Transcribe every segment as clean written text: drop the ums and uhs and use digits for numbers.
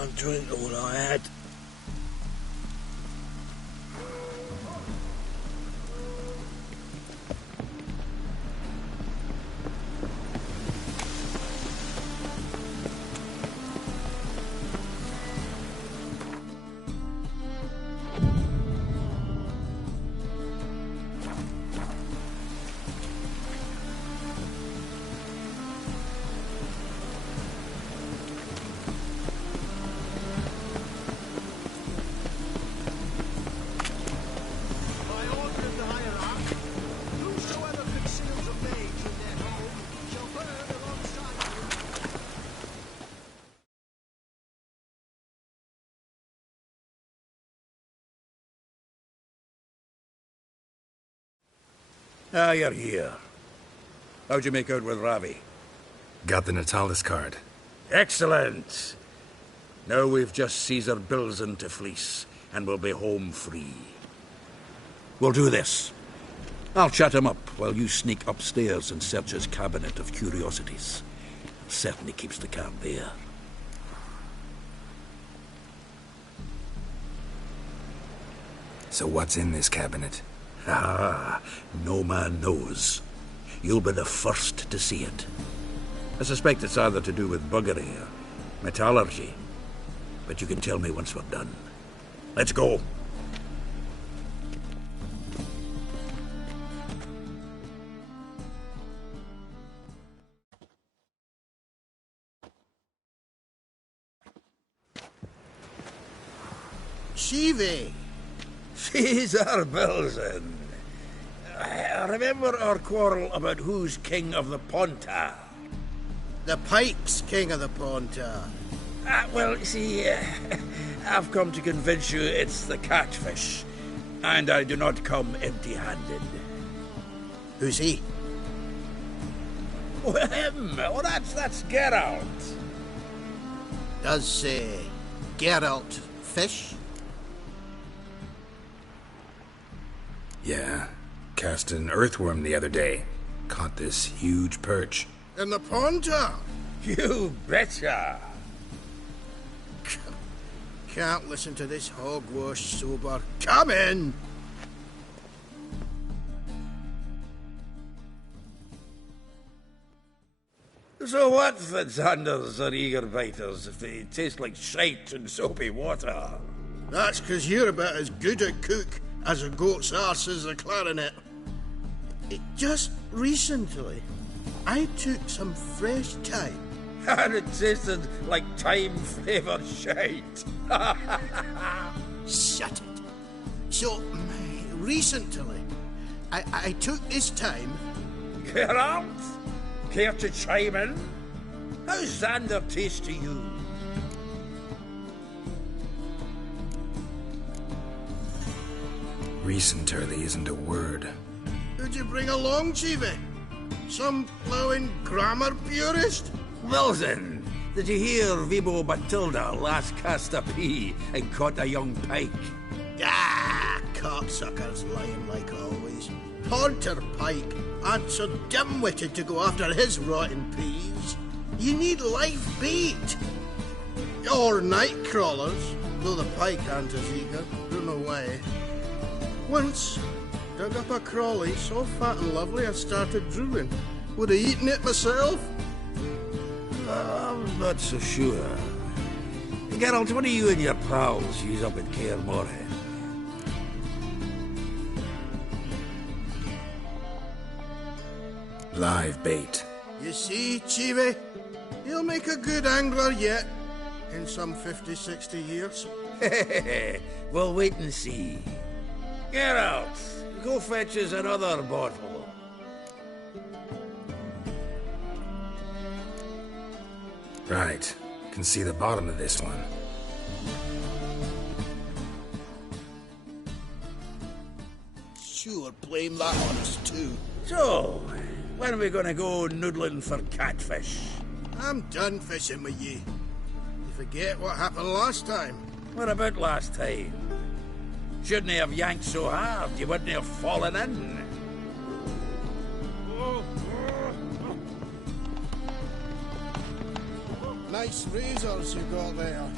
can't drink all I had. Ah, you're here. How'd you make out with Ravi? Got the Natalis card. Excellent! Now we've just Caesar Bilzen to fleece, and we'll be home free. We'll do this. I'll chat him up while you sneak upstairs and search his cabinet of curiosities. Certainly keeps the card there. So what's in this cabinet? Ah, no man knows. You'll be the first to see it. I suspect it's either to do with buggery or metallurgy. But you can tell me once we're done. Let's go. Shivi! Caesar Bilzen. Remember our quarrel about who's king of the Ponta? The Pike's king of the Ponta. Well, see, I've come to convince you it's the catfish. And I do not come empty-handed. Who's he? Oh, him! Oh, that's Geralt. Does, Geralt fish? Yeah. Cast an earthworm the other day. Caught this huge perch. In the Ponta? You betcha! Can't listen to this hogwash sober. Come in! So what, Fitzanders or eager biters, if they taste like shite and soapy water? That's 'cause you're about as good a cook as a goat's arse is a clarinet. Just recently, I took some fresh thyme. And it tasted like thyme-flavoured shite. Shut it. So, recently, I took this thyme. Geralt? Care to chime in? How's Xander taste to you? Recenterly isn't a word. Who'd you bring along, Chiefy? Some blowing grammar purist? Wilson, did you hear Vibo Batilda last cast a pea and caught a young pike? Ah, cocksuckers lying like always. Ponter Pike aren't so dim-witted to go after his rotten peas. You need live bait. Or night crawlers, though the pike aren't as eager. Don't know why. Once, dug up a crawly so fat and lovely I started drooling. Would have eaten it myself. I'm not so sure. Geralt, what do you and your pals use up at Kaer Morhe? Live bait. You see, Chiefy, he'll make a good angler yet. In some 50, 60 years. We'll wait and see. Geralt, go fetch us another bottle. Right. Can see the bottom of this one. Sure, blame that on us too. So, when are we gonna go noodling for catfish? I'm done fishing with you. You forget what happened last time? What about last time? Shouldn't have yanked so hard, you wouldn't have fallen in. Nice razors you got there.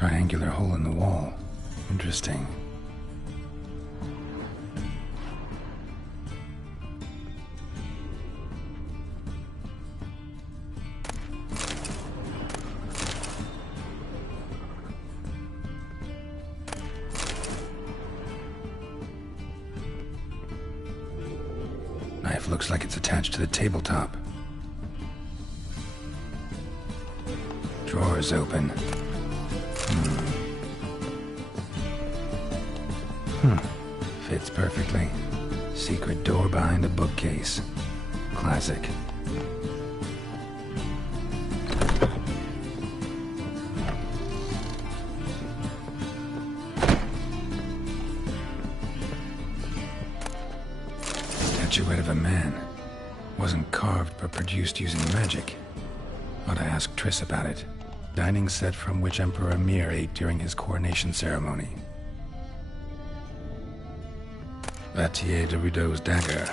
Triangular hole in the wall. Interesting. Knife looks like it's attached to the tabletop. Drawers open. Fits perfectly. Secret door behind a bookcase. Classic. Statuette of a man. Wasn't carved but produced using magic. Ought to ask Triss about it. Dining set from which Emperor Mir ate during his coronation ceremony. Vatier de Rudeau's dagger.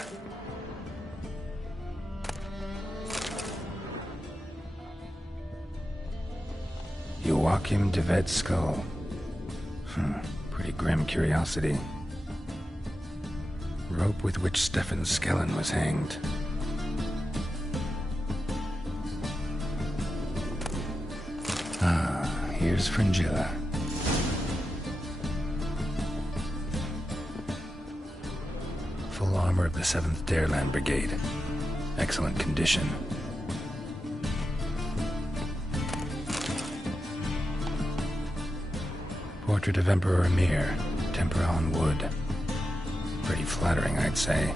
Joachim de Vet's skull. Pretty grim curiosity. Rope with which Stefan Skellen was hanged. Here's Fringilla. Full armor of the 7th Dareland Brigade. Excellent condition. Portrait of Emperor Emir. Tempera on wood. Pretty flattering, I'd say.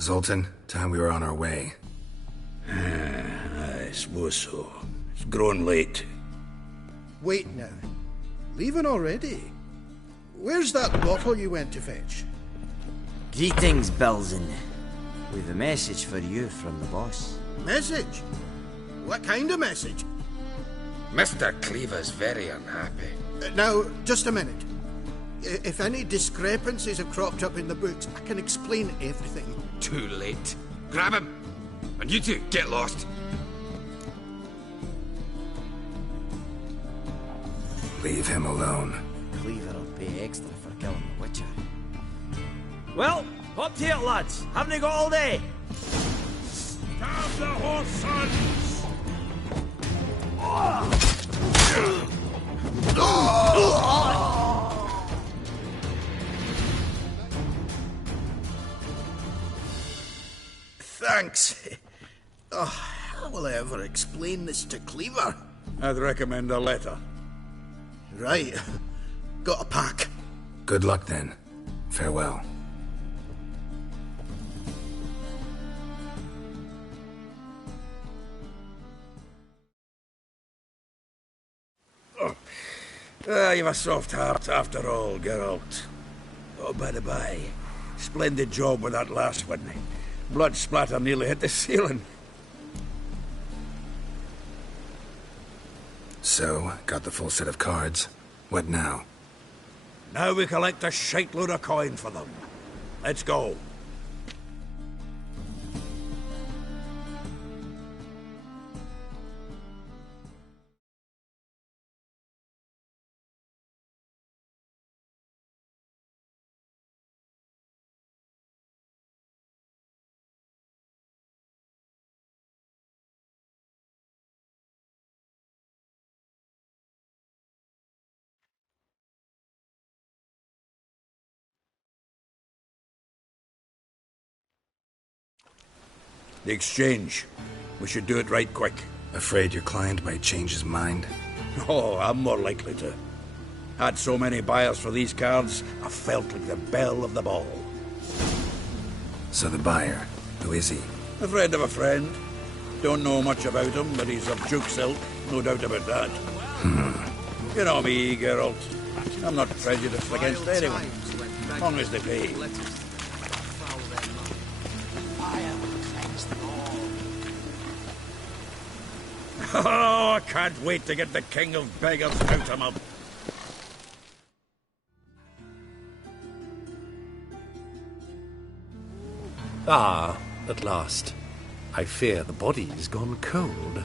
Zoltan, time we were on our way. I suppose so. It's growing late. Wait now. Leaving already? Where's that bottle you went to fetch? Greetings, Belzen. We've a message for you from the boss. Message? What kind of message? Mr. Cleaver's very unhappy. Now, just a minute. If any discrepancies have cropped up in the books, I can explain everything. Too late. Grab him! And you two, get lost. Leave him alone. Cleaver will pay extra for killing the Witcher. Well, up to it, lads. Haven't you got all day? Have the horse sons! Thanks. Oh, how will I ever explain this to Cleaver? I'd recommend a letter. Right. Got a pack. Good luck then. Farewell. You've a soft heart after all, Geralt. Oh, by the by, splendid job with that last one. Blood splatter nearly hit the ceiling. So, got the full set of cards. What now? Now we collect a shite-load of coin for them. Let's go. The exchange. We should do it right quick. Afraid your client might change his mind? Oh, I'm more likely to. Had so many buyers for these cards, I felt like the belle of the ball. So the buyer, who is he? A friend of a friend. Don't know much about him, but he's of Duke's ilk, no doubt about that. You know me, Geralt. I'm not prejudiced against anyone, as long as they pay. Oh, I can't wait to get the king of beggars out of him. Ah, at last. I fear the body's gone cold.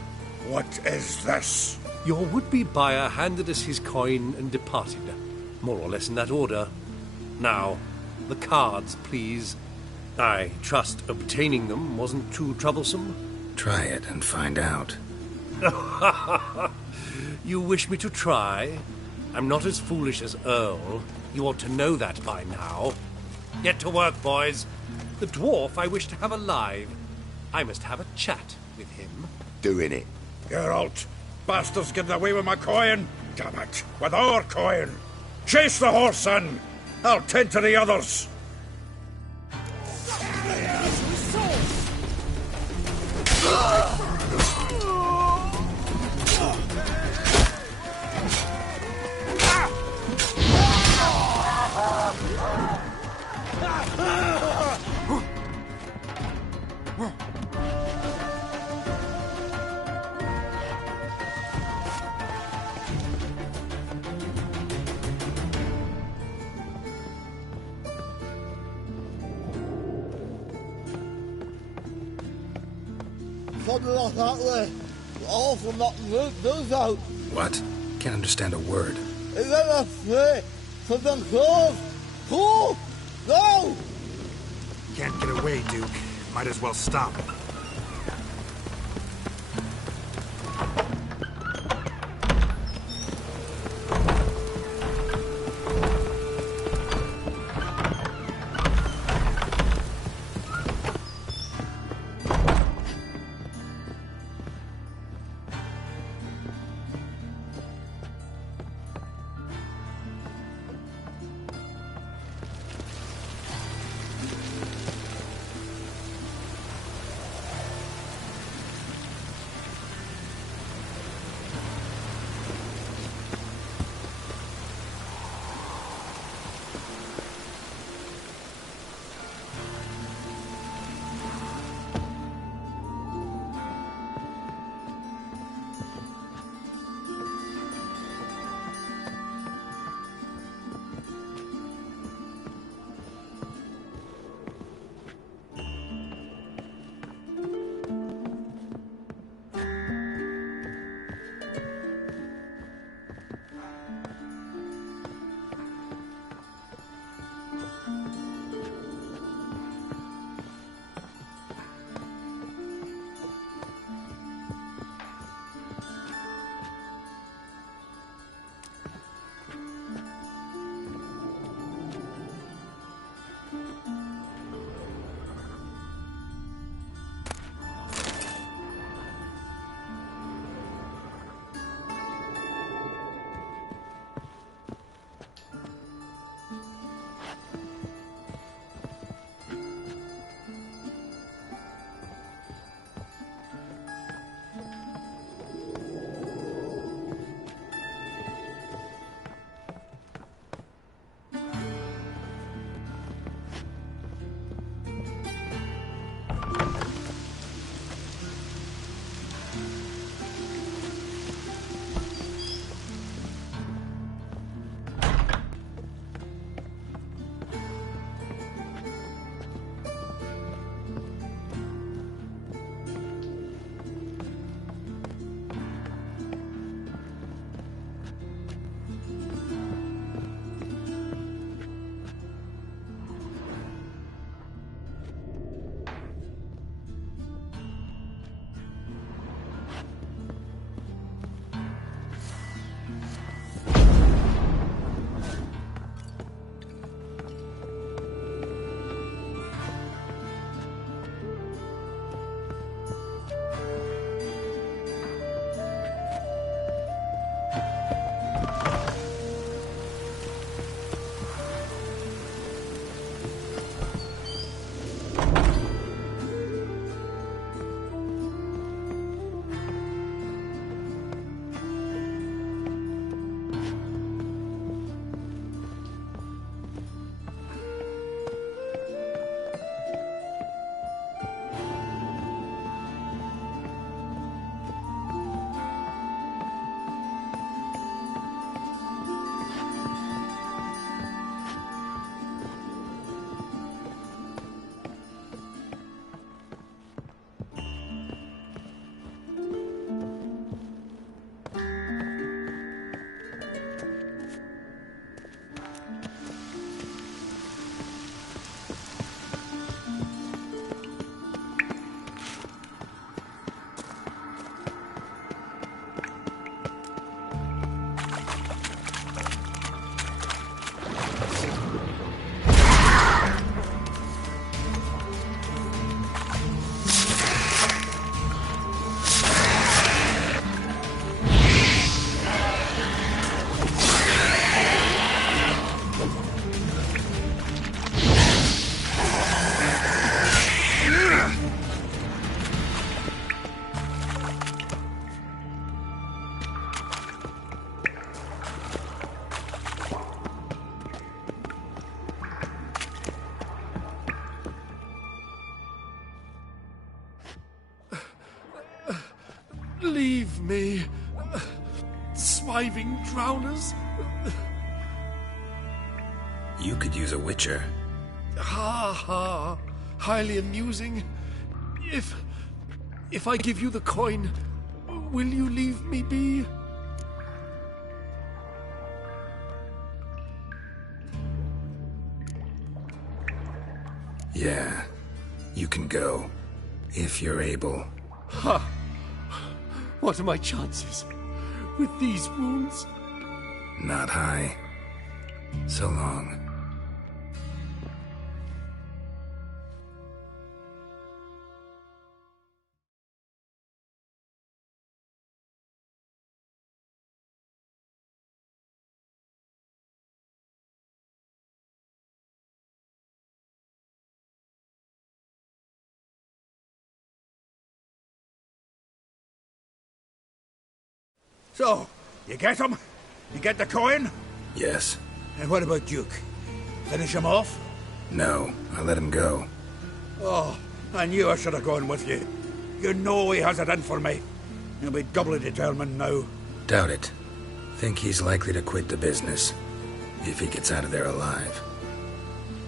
What is this? Your would-be buyer handed us his coin and departed, more or less in that order. Now, the cards, please. I trust obtaining them wasn't too troublesome? Try it and find out. You wish me to try? I'm not as foolish as Earl. You ought to know that by now. Get to work, boys. The dwarf I wish to have alive. I must have a chat with him. Doing it. Geralt, bastards getting away with my coin. Damn it, with our coin. Chase the horse, son. I'll tend to the others. Something like that way. All from that those out. What? Can't understand a word. Is that a free? Something close. Cool. Go. Can't get away, Duke. Might as well stop. Leave me. Swiving drowners. You could use a witcher. Ha ha. Highly amusing. If I give you the coin, will you leave me be? Yeah, you can go. If you're able. Ha! What are my chances with these wounds? Not high. So long. So, you get him? You get the coin? Yes. And what about Duke? Finish him off? No, I let him go. Oh, I knew I should have gone with you. You know he has it in for me. He'll be doubly determined now. Doubt it. Think he's likely to quit the business. If he gets out of there alive.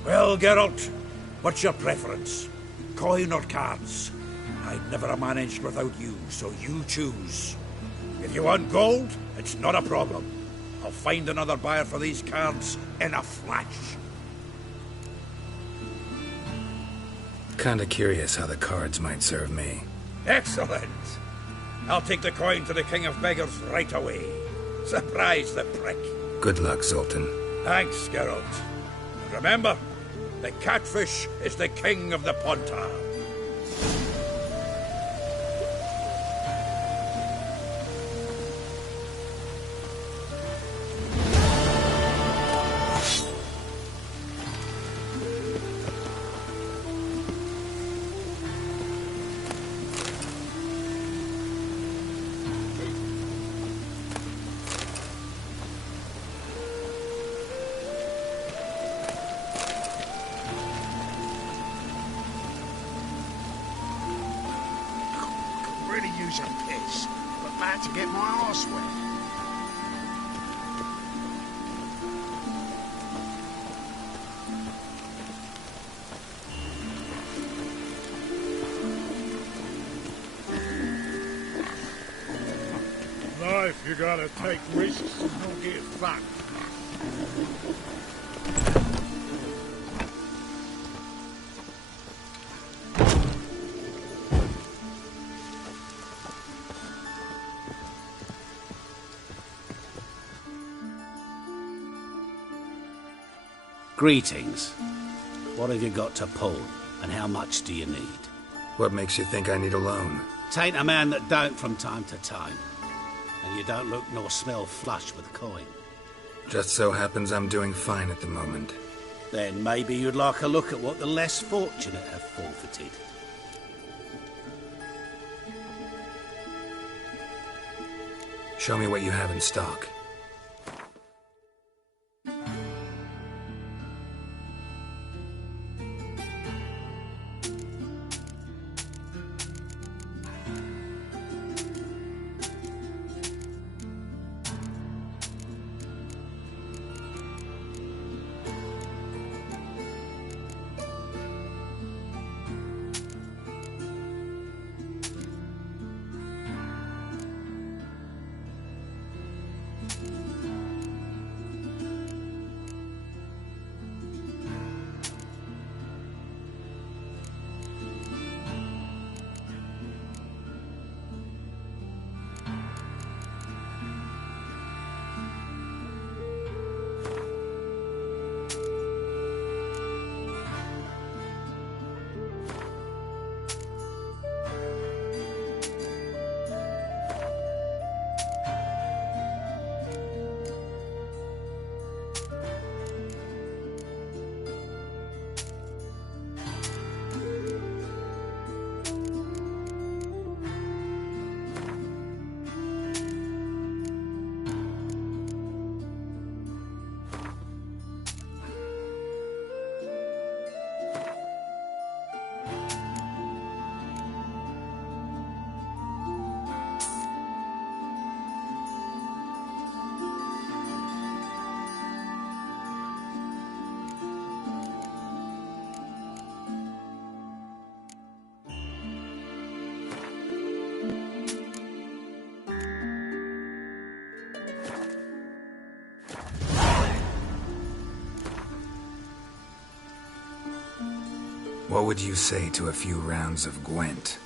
Well, Geralt, what's your preference? Coin or cards? I'd never have managed without you, so you choose. If you want gold, it's not a problem. I'll find another buyer for these cards in a flash. Kinda curious how the cards might serve me. Excellent. I'll take the coin to the King of Beggars right away. Surprise the prick. Good luck, Zoltan. Thanks, Geralt. And remember, the catfish is the king of the Pontar. Use a piss, but bad to get my arse wet. Life, you gotta take risks and don't get fucked. Greetings. What have you got to pull, and how much do you need? What makes you think I need a loan? Tain't a man that don't from time to time. And you don't look nor smell flush with coin. Just so happens I'm doing fine at the moment. Then maybe you'd like a look at what the less fortunate have forfeited. Show me what you have in stock. What would you say to a few rounds of Gwent?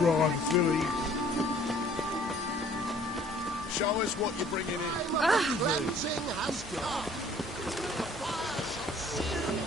Prawn fillies. Show us what you're bringing in. Cleansing has come. The fire shall seal you.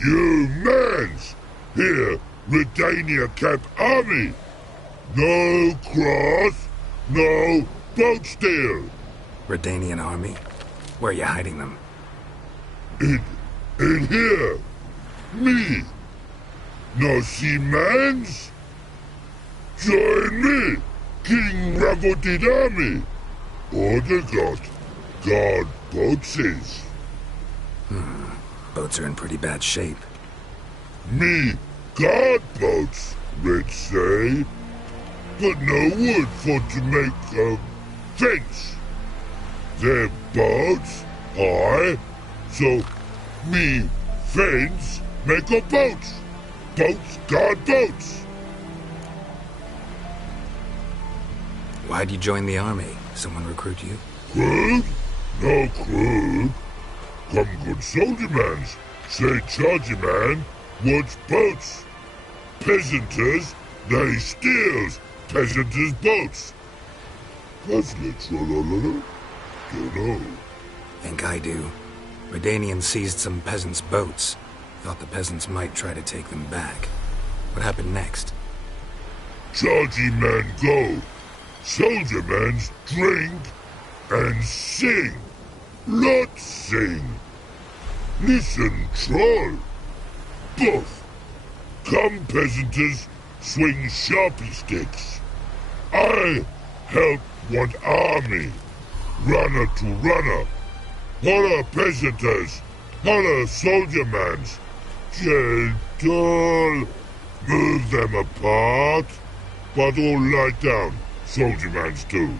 You mans! Here, Redania Camp Army! No cross, no boat steal! Redanian army? Where are you hiding them? In here! Me! No see mans? Join me, King Ravodid army! Order got, God boatses. Boats are in pretty bad shape. Me guard boats, let's say. But no wood for to make a fence. Their boats high, so me fence make a boat. Boats guard boats. Why'd you join the army? Someone recruit you? Crude? No crude. Come good soldier mans. Say chargy man, what's boats? Peasanters, they steals peasanters' boats. That's literal. Don't know. Think I do. Redanians seized some peasants' boats. Thought the peasants might try to take them back. What happened next? Chargy man go. Soldier mans drink and sing. Lot sing. Listen, troll. Both. Come peasanters swing sharpie sticks. I help one army. Runner to runner. Holla peasanters. Holla soldier mans. Gentle. Move them apart. But all lie down. Soldier mans too.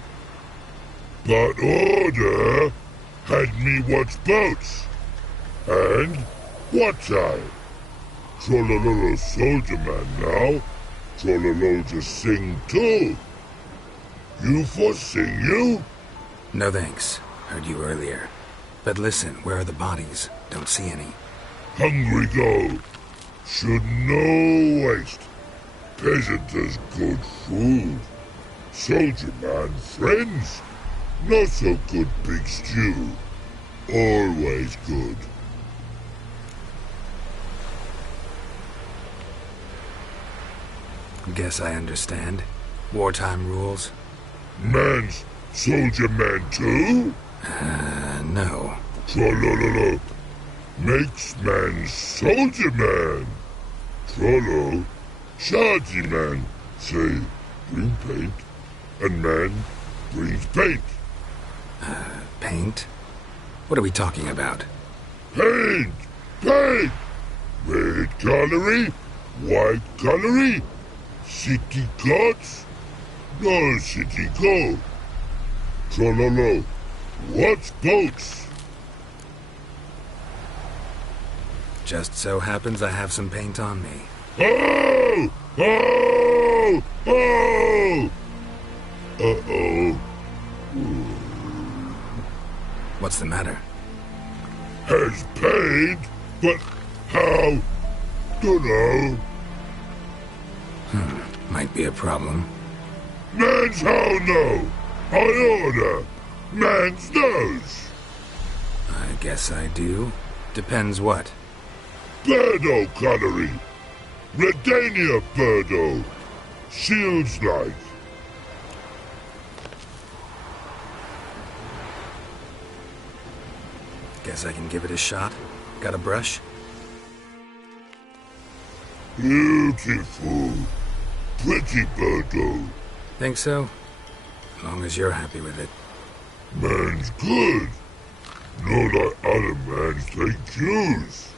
But order had me watch boats. And watch I. Trollololo soldier man now. Trollolo just sing too. You for sing you? No thanks. Heard you earlier. But listen, where are the bodies? Don't see any. Hungry go. Should no waste. Peasanters good food. Soldier man friends. Not so good big stew. Always good. Guess I understand. Wartime rules? Man's soldier man too? No. Trollololo. Makes man soldier man. Trollo. Chargy man. Say, bring paint. And man brings paint. Paint? What are we talking about? Paint! Paint! Red colory, white colory, city gods, no city go. Trollolo, what's boats? Just so happens I have some paint on me. Oh! Oh! Oh! Uh-oh. What's the matter? Has paid, but how? Dunno. Might be a problem. Man's how no? I order. Man's knows. I guess I do. Depends what. Birdo colory. Redania birdo. Shields like. Guess I can give it a shot. Got a brush? Beautiful. Pretty birdo. Think so? As long as you're happy with it. Man's good. Not like other mans take cues.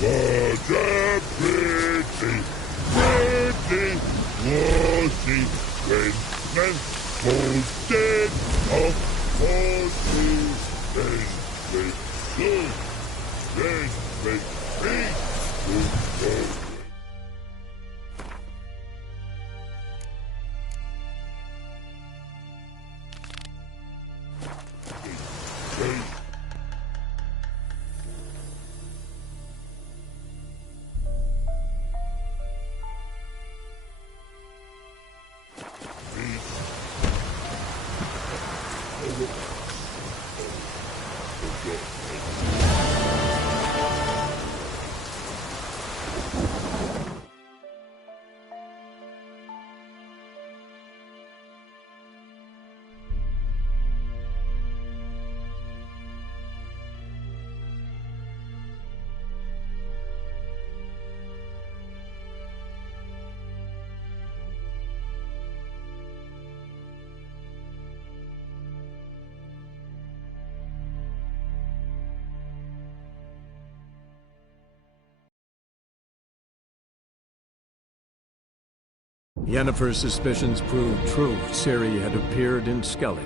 What a pretty, pretty, washy, when man falls dead off horses, then make good, then make me good. Yennefer's suspicions proved true. Ciri had appeared in Skellige.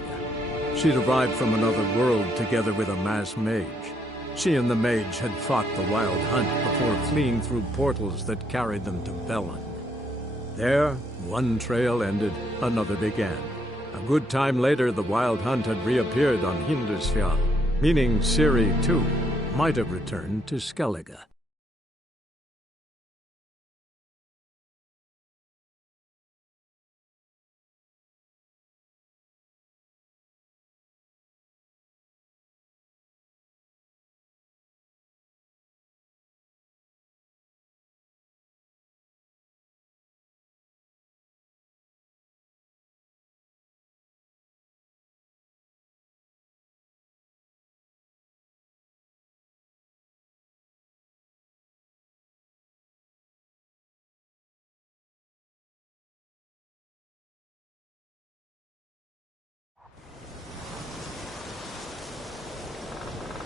She'd arrived from another world together with a masked mage. She and the mage had fought the Wild Hunt before fleeing through portals that carried them to Velen. There, one trail ended, another began. A good time later, the Wild Hunt had reappeared on Hindarsfjall, meaning Ciri, too, might have returned to Skellige.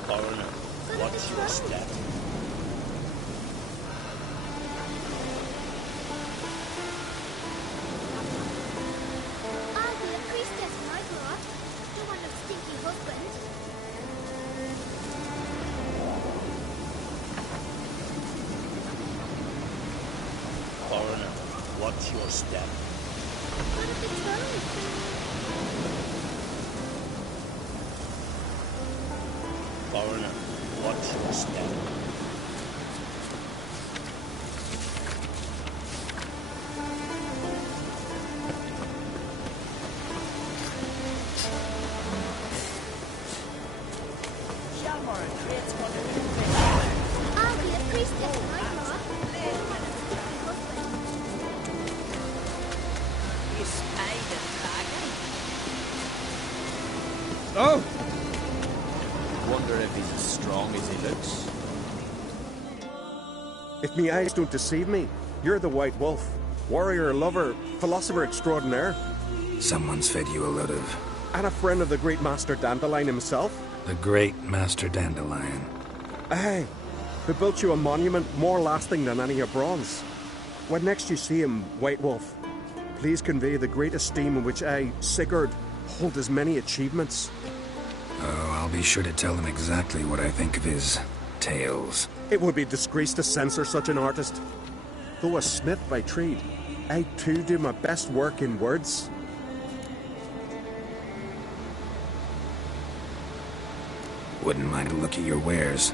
Foreigner, what's your step? I'll be a priestess, my lord. Don't want a stinky husband. Foreigner, what's your step? What of the throne? Foreigner, what's your step? I'll be a priestess, my lord. Don't want a stinky husband. Oh! Wonder if he's as strong as he looks. If me eyes don't deceive me, you're the White Wolf. Warrior, lover, philosopher extraordinaire. Someone's fed you a load of... And a friend of the great Master Dandelion himself. The great Master Dandelion. Aye, who built you a monument more lasting than any of bronze. When next you see him, White Wolf, please convey the great esteem in which I, Sigurd, hold as many achievements. Oh, I'll be sure to tell him exactly what I think of his tales. It would be disgrace to censor such an artist. Though a smith by trade, I too do my best work in words. Wouldn't mind a look at your wares.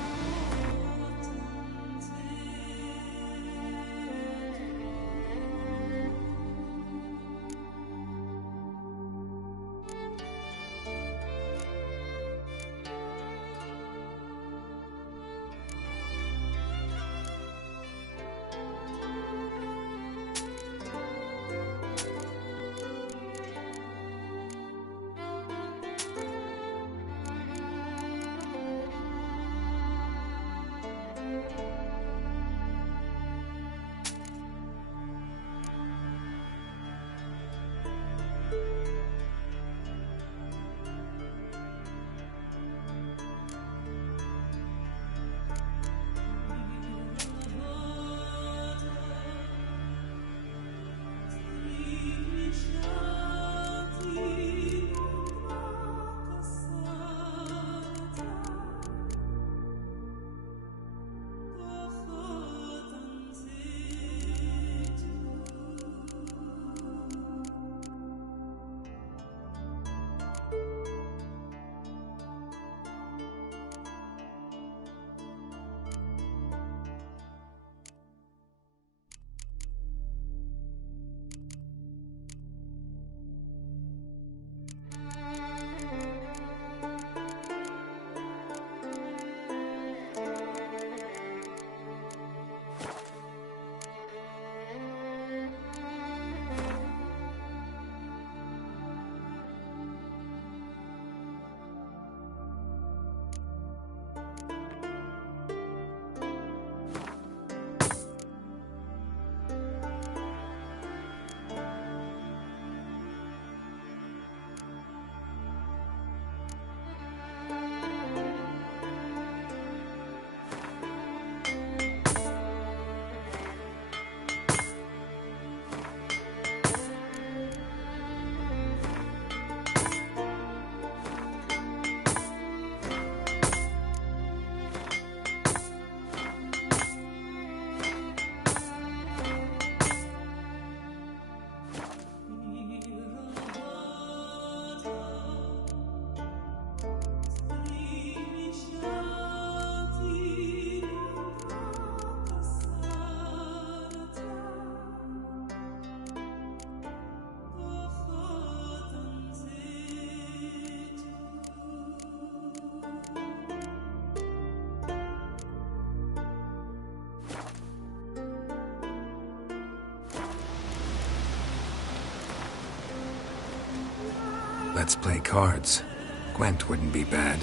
Let's play cards. Gwent wouldn't be bad.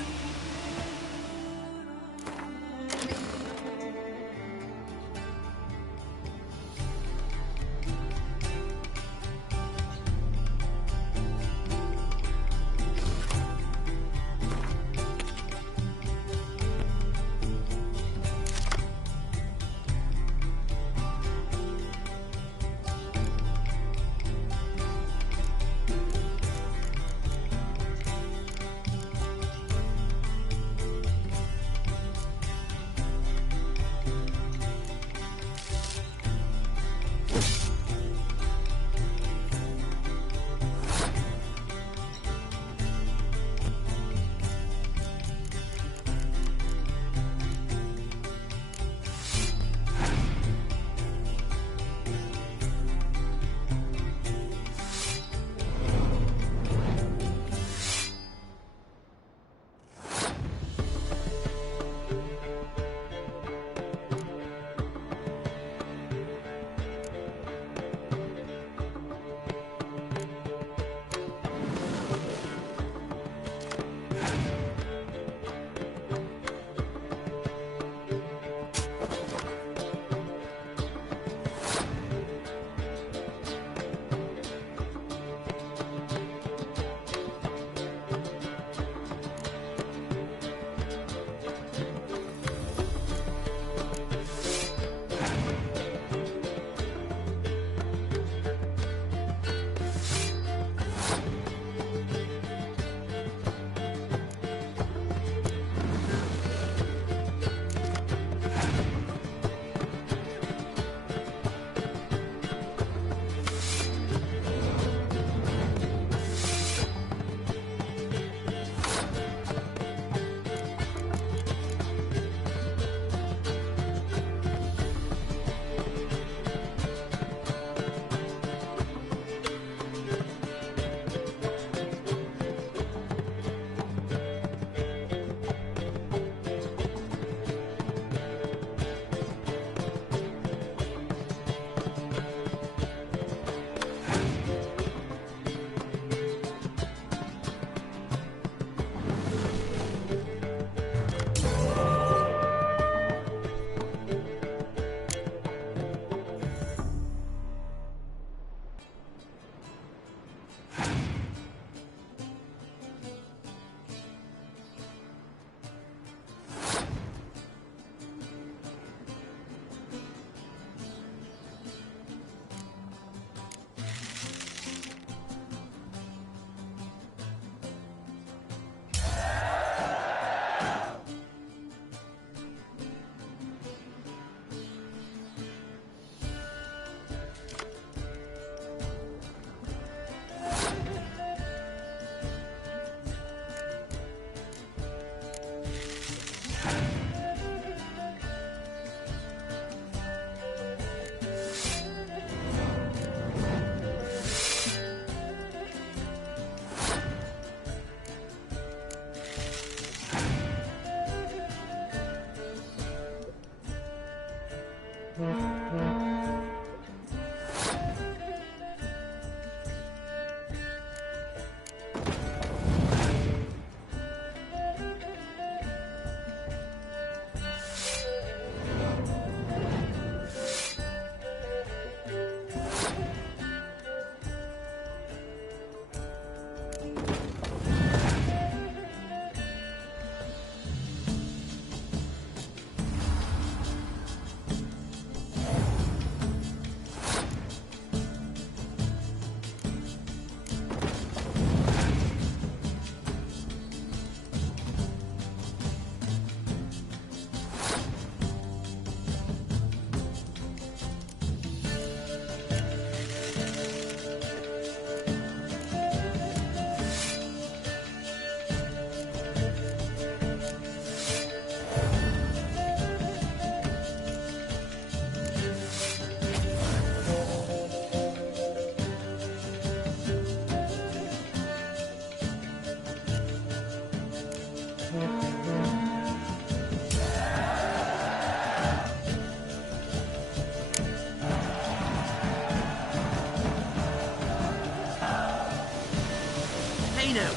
Hey now,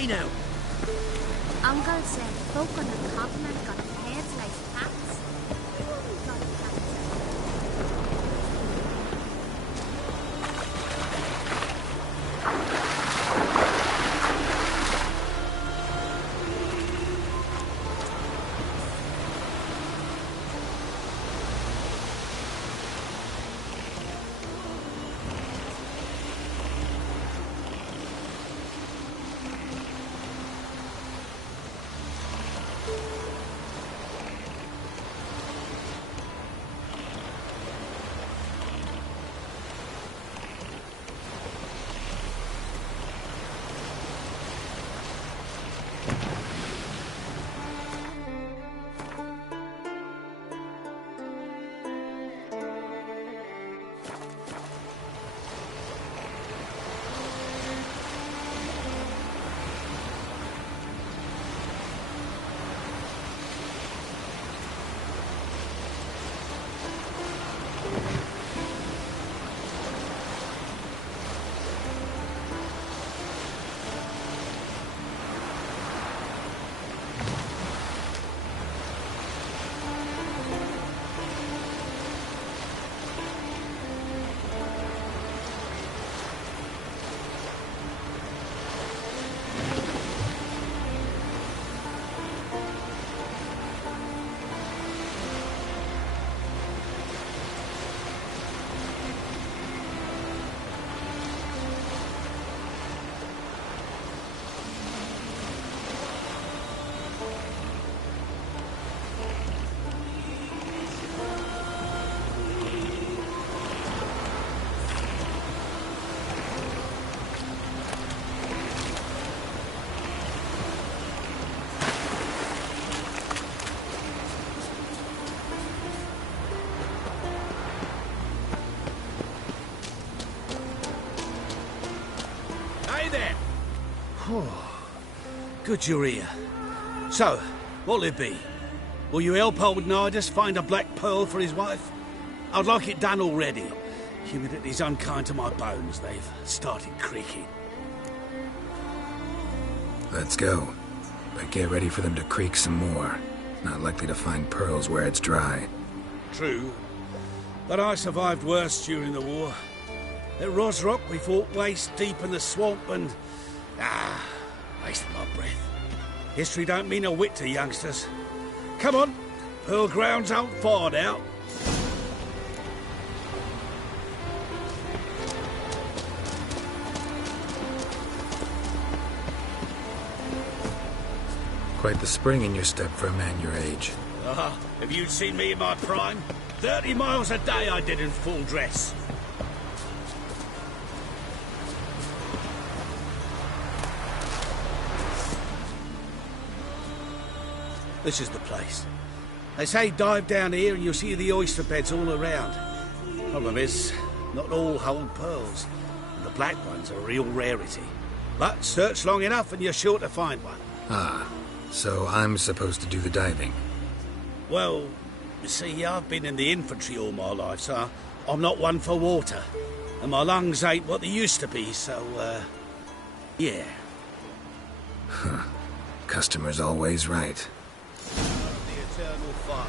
me now? Uncle said folk on the continent got heads like hats. We wouldn't got hats. Hey there! Good you're here. So, what'll it be? Will you help old Nidus find a black pearl for his wife? I'd like it done already. Humidity's unkind to my bones. They've started creaking. Let's go. But get ready for them to creak some more. Not likely to find pearls where it's dry. True. But I survived worse during the war. At Rosrock, we fought waist deep in the swamp and... wasted my breath. History don't mean a whit to youngsters. Come on, Pearl Grounds aren't far now. Quite the spring in your step for a man your age. Have you seen me in my prime? 30 miles a day I did in full dress. This is the place. They say dive down here and you'll see the oyster beds all around. Problem is, not all hold pearls. And the black ones are a real rarity. But search long enough and you're sure to find one. Ah, so I'm supposed to do the diving. Well, you see, I've been in the infantry all my life, so I'm not one for water. And my lungs ain't what they used to be, so, yeah. Huh. Customer's always right. The eternal fire.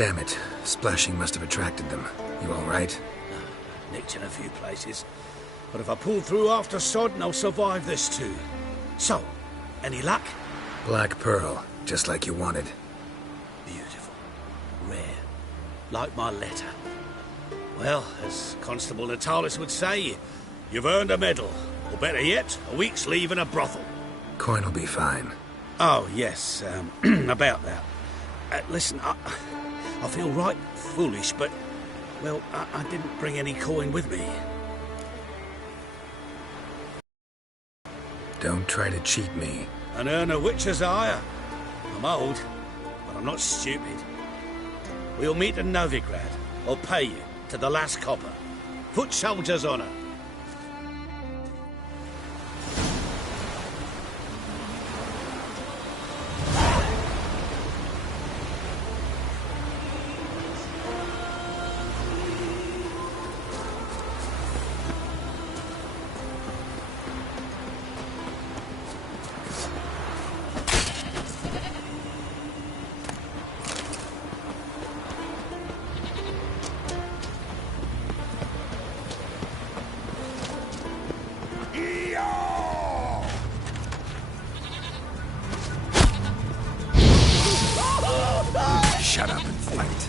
Damn it. Splashing must have attracted them. You all right? Nicked in a few places. But if I pull through after Sodden, I'll survive this too. So, any luck? Black Pearl, just like you wanted. Beautiful. Rare. Like my letter. Well, as Constable Natalis would say, you've earned a medal. Or better yet, a week's leave in a brothel. Coin will be fine. Oh, yes, about that. Listen, I feel right foolish, but, well, I didn't bring any coin with me. Don't try to cheat me. And earn a witcher's hire. I'm old, but I'm not stupid. We'll meet in Novigrad. I'll pay you to the last copper. Foot soldier's honour. Shut up and fight.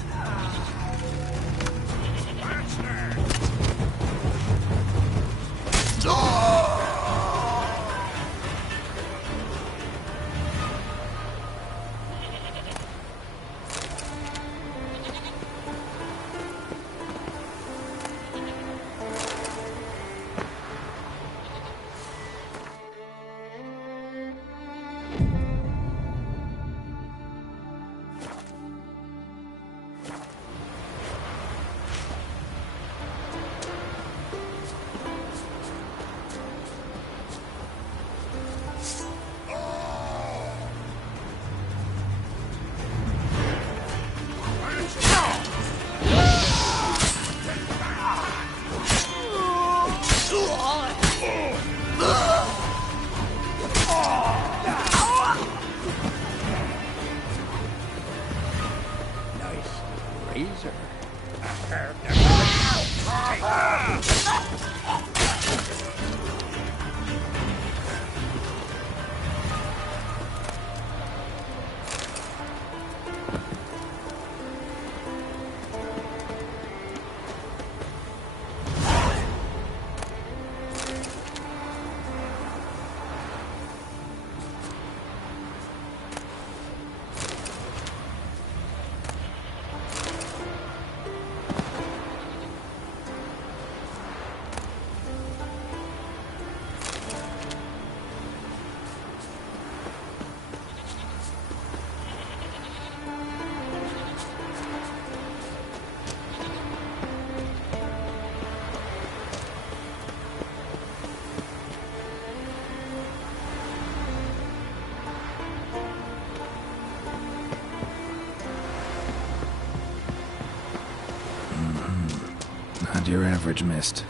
Not your average mist.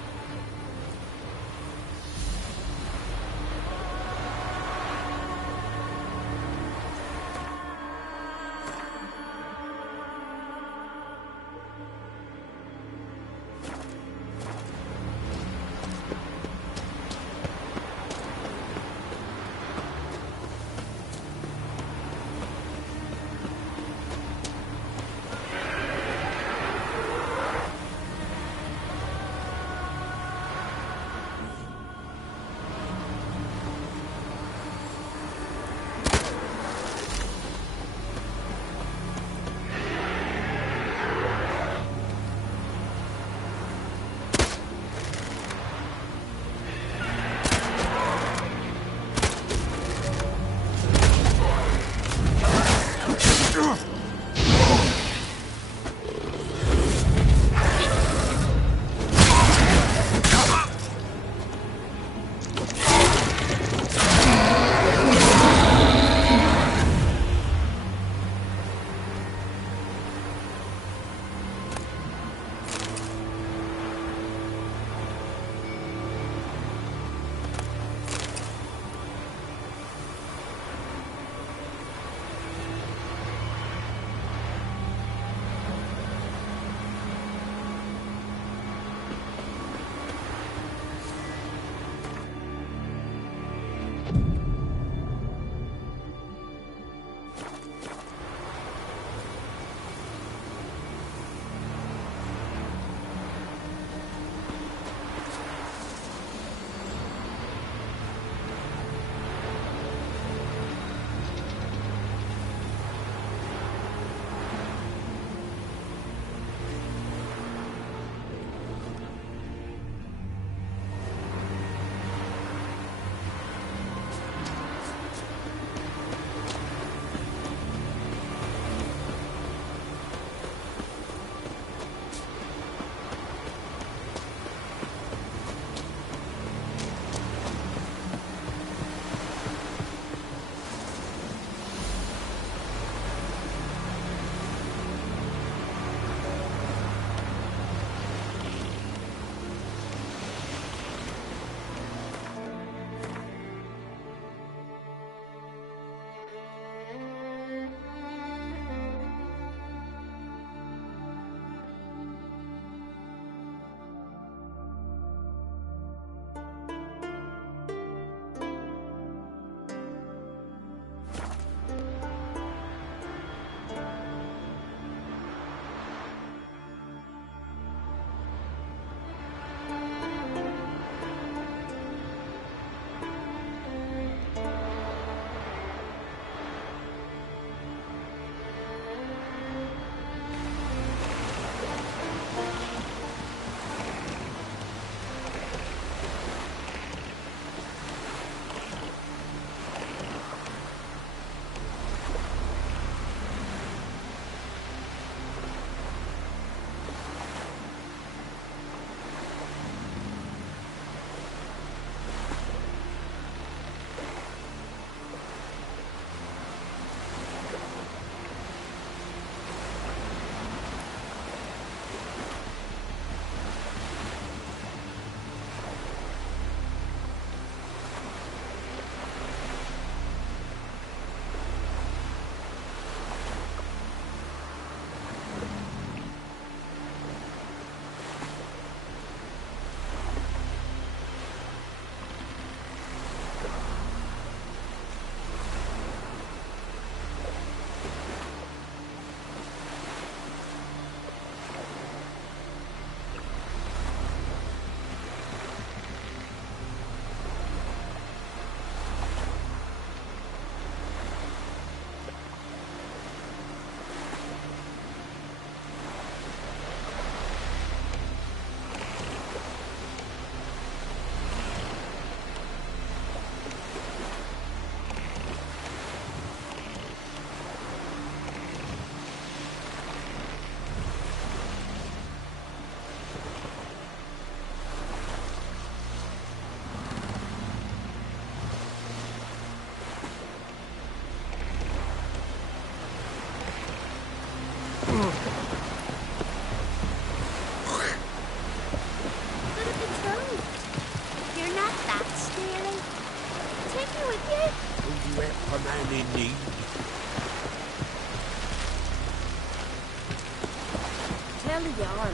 Tell the Jarl.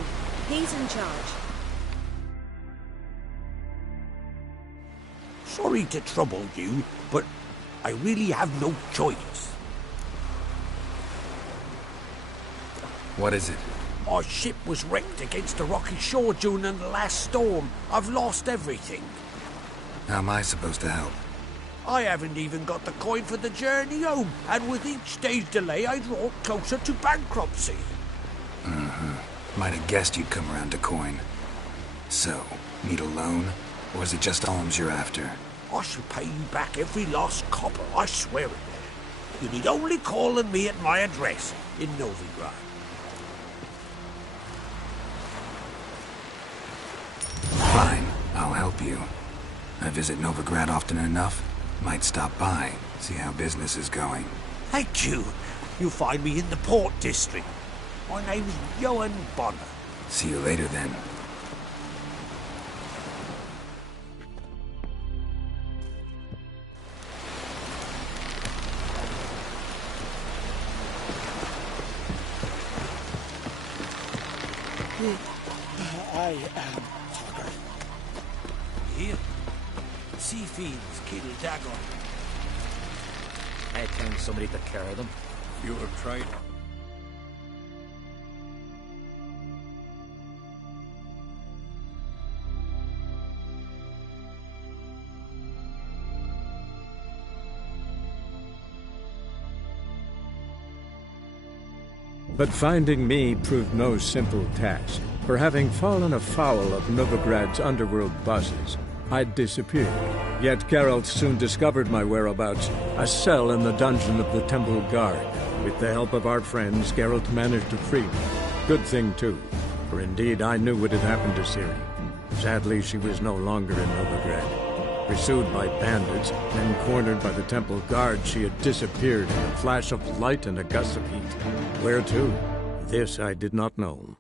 He's in charge. Sorry to trouble you, but I really have no choice. What is it? Our ship was wrecked against a rocky shore during the last storm. I've lost everything. How am I supposed to help? I haven't even got the coin for the journey home, and with each day's delay, I draw closer to bankruptcy. Might have guessed you'd come around to coin. So, need a loan? Or is it just alms you're after? I shall pay you back every last copper, I swear it. You need only call on me at my address in Novigrad. Fine, I'll help you. I visit Novigrad often enough. Might stop by, see how business is going. Thank you. You'll find me in the Port District. My name's Johan Bonner. See you later then. I am Tucker. Here? Sea fiends kill Dagon. I found somebody to carry them. You're a traitor. But finding me proved no simple task. For having fallen afoul of Novigrad's underworld bosses, I'd disappeared. Yet Geralt soon discovered my whereabouts, a cell in the dungeon of the Temple Guard. With the help of our friends, Geralt managed to free me. Good thing, too, for indeed I knew what had happened to Ciri. Sadly, she was no longer in Novigrad. Pursued by bandits, then cornered by the Temple Guard, she had disappeared in a flash of light and a gust of heat. Where to? This I did not know.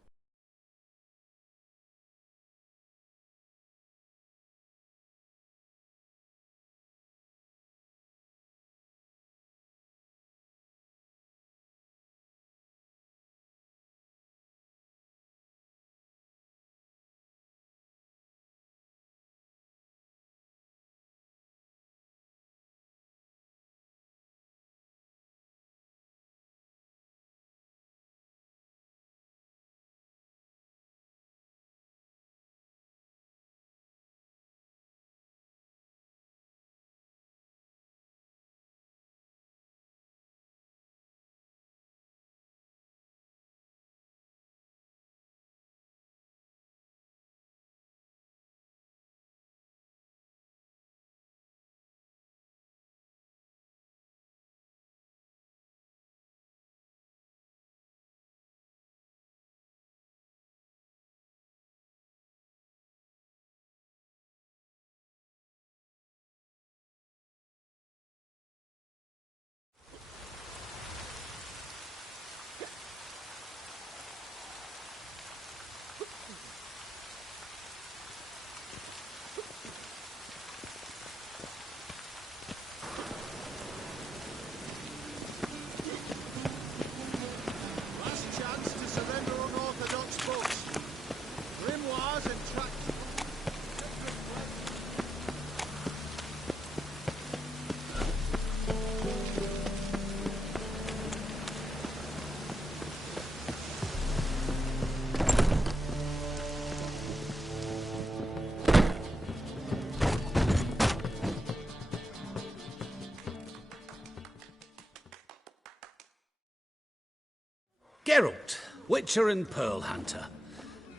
Geralt, Witcher and Pearl Hunter.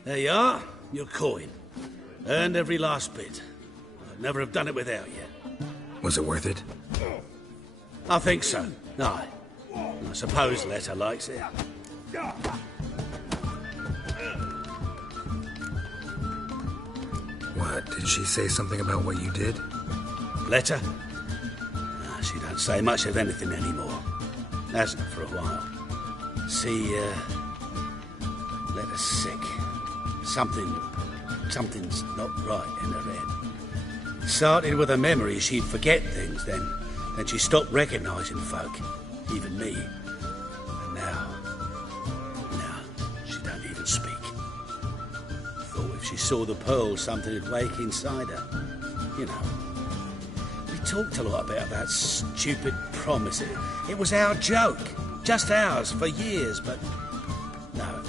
There you are, your coin. Earned every last bit. I'd never have done it without you. Was it worth it? I think so. Aye. I suppose Letter likes it. What, did she say something about what you did? Letter? She don't say much of anything anymore. Hasn't for a while. Letter's sick. Something's not right in her head. Started with a memory she'd forget things, then she stopped recognising folk, even me. And now she don't even speak. she saw the pearl, something would wake inside her. You know. We talked a lot about that stupid promise. It was our joke. Just ours for years, but... No.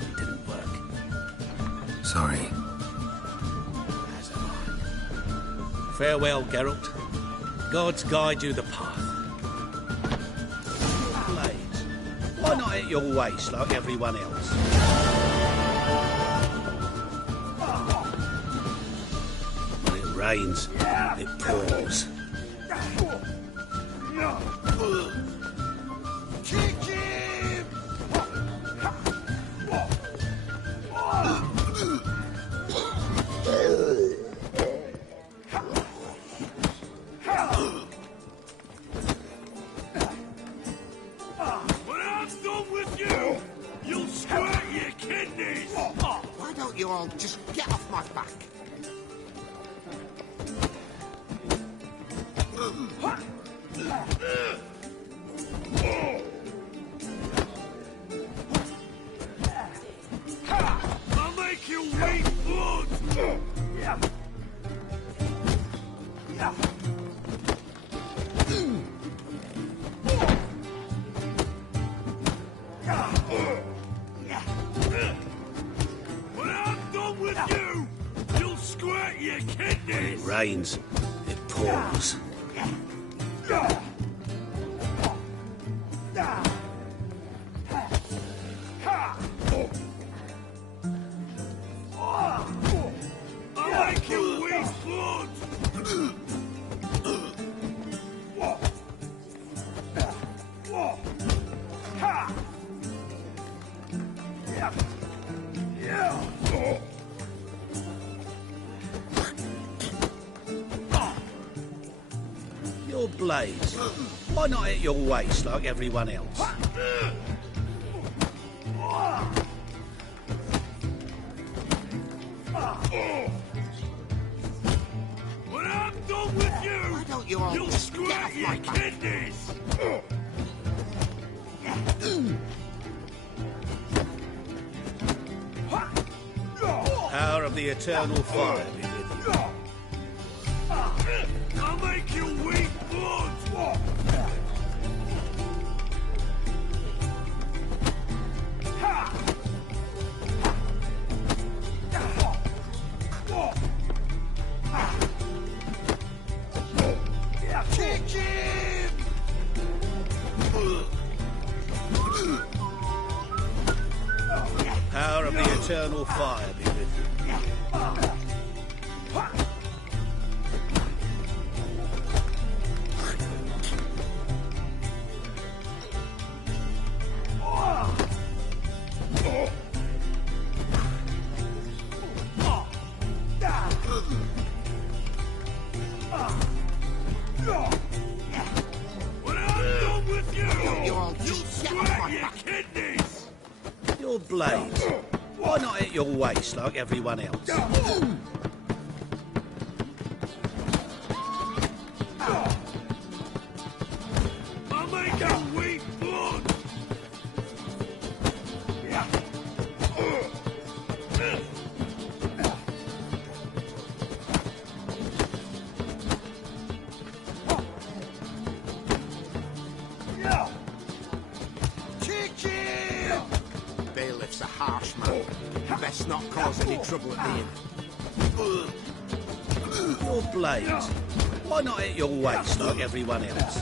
It didn't work. Sorry. As am I. Farewell, Geralt. Gods guide you the path. Blades, why not at your waist like everyone else? When it rains, it pours. Kick him! When I'm done with you, you'll squirt your kidneys! Why don't you all just get off my back? I'll make you weep blood! When I'm done with you, you'll squirt your When it kidneys! rains, it pours. I'll make you weep blood! Your blades, why not at your waist like everyone else? When I'm done with you, Why don't you all you'll just get squirt off your my back? kidneys! Power of the eternal fire be with you. I'll make you weep blood! Kick him! Power of the eternal fire be with you. When I'm done with you, You all you'll just get off squirt my your back. kidneys! Your blades, why not at your waist like everyone else? I'll make you weep blood! Kick him! Bailiff's a harsh man. Best not cause any trouble at the inn. Your blades, why not at your waist like everyone else?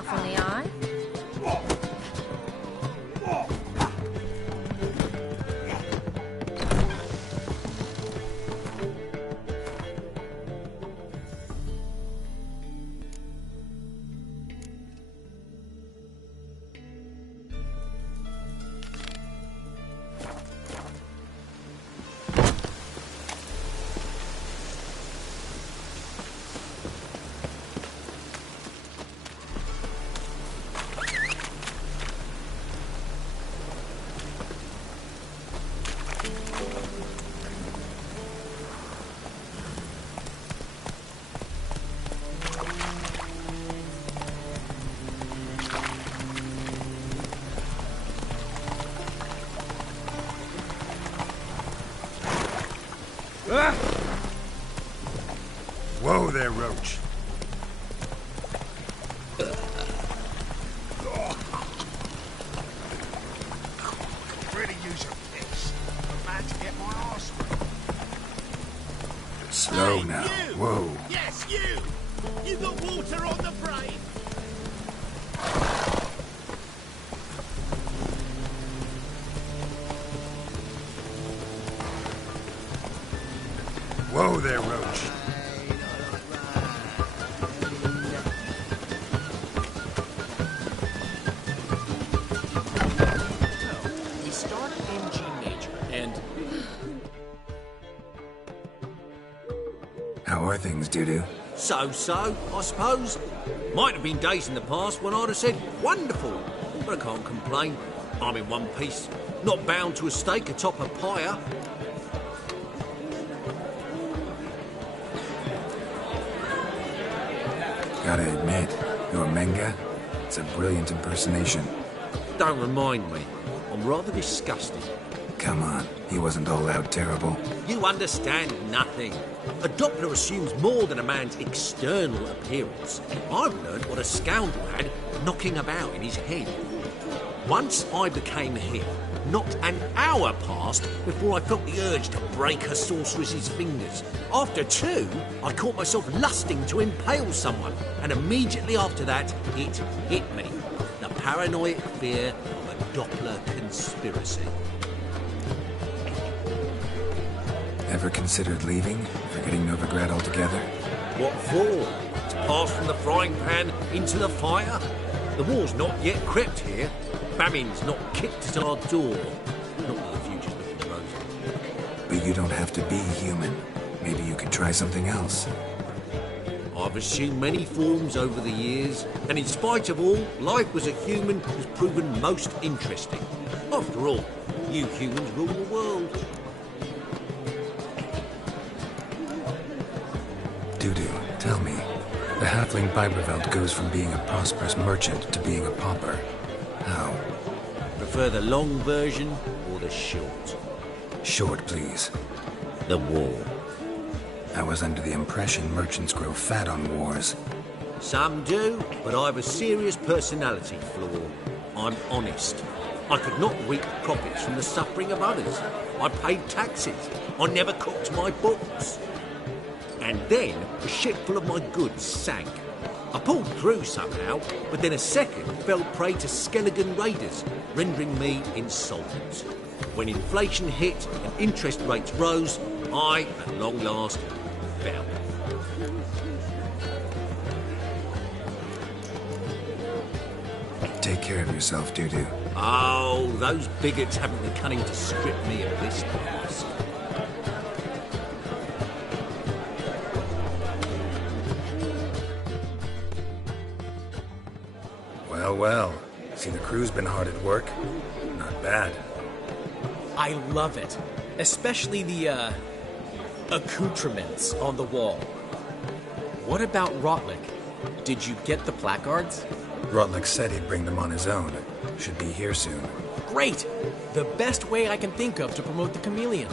enough on the eye. Whoa there, Roach. Really use your piss. I'm about to get my arse. Slow now. You! Whoa. Yes, you! You got water on the brain? Whoa there, Roach. We start MG Major, and How are things, Doo-Doo? So, I suppose. Might have been days in the past when I'd have said, wonderful. But I can't complain. I'm in one piece. Not bound to a stake atop a pyre. Gotta admit, your Menga, it's a brilliant impersonation. Don't remind me. I'm rather disgusted. Come on, he wasn't all out terrible. You understand nothing. A Doppler assumes more than a man's external appearance. I've learned what a scoundrel had knocking about in his head. Once I became him, not an hour passed before I felt the urge to break a sorceress's fingers. After two, I caught myself lusting to impale someone, and immediately after that, it hit me. The paranoid fear of a Doppler conspiracy. Ever considered leaving? Forgetting Novigrad altogether? What for? To pass from the frying pan into the fire? The war's not yet crept here. Famine's not kicked at our door. Not that the future's looking rosy. But you don't have to be human. Maybe you could try something else. I've assumed many forms over the years, and in spite of all, life as a human has proven most interesting. After all, you humans rule the world. Doo-Doo, tell me. The halfling Biberveld goes from being a prosperous merchant to being a pauper. How? Prefer the long version or the short? Short, please. The war. I was under the impression merchants grow fat on wars. Some do, but I have a serious personality flaw. I'm honest. I could not reap profits from the suffering of others. I paid taxes. I never cooked my books. And then a ship full of my goods sank. I pulled through somehow, but then a second fell prey to Skelligan raiders, rendering me insolvent. When inflation hit and interest rates rose, I, at long last, fell. Take care of yourself, Doo-Doo. Oh, those bigots haven't the cunning to strip me of this task. Well. See, the crew's been hard at work. Not bad. I love it. Especially the, accoutrements on the wall. What about Rotlick? Did you get the placards? Rotlick said he'd bring them on his own. Should be here soon. Great! The best way I can think of to promote the chameleon.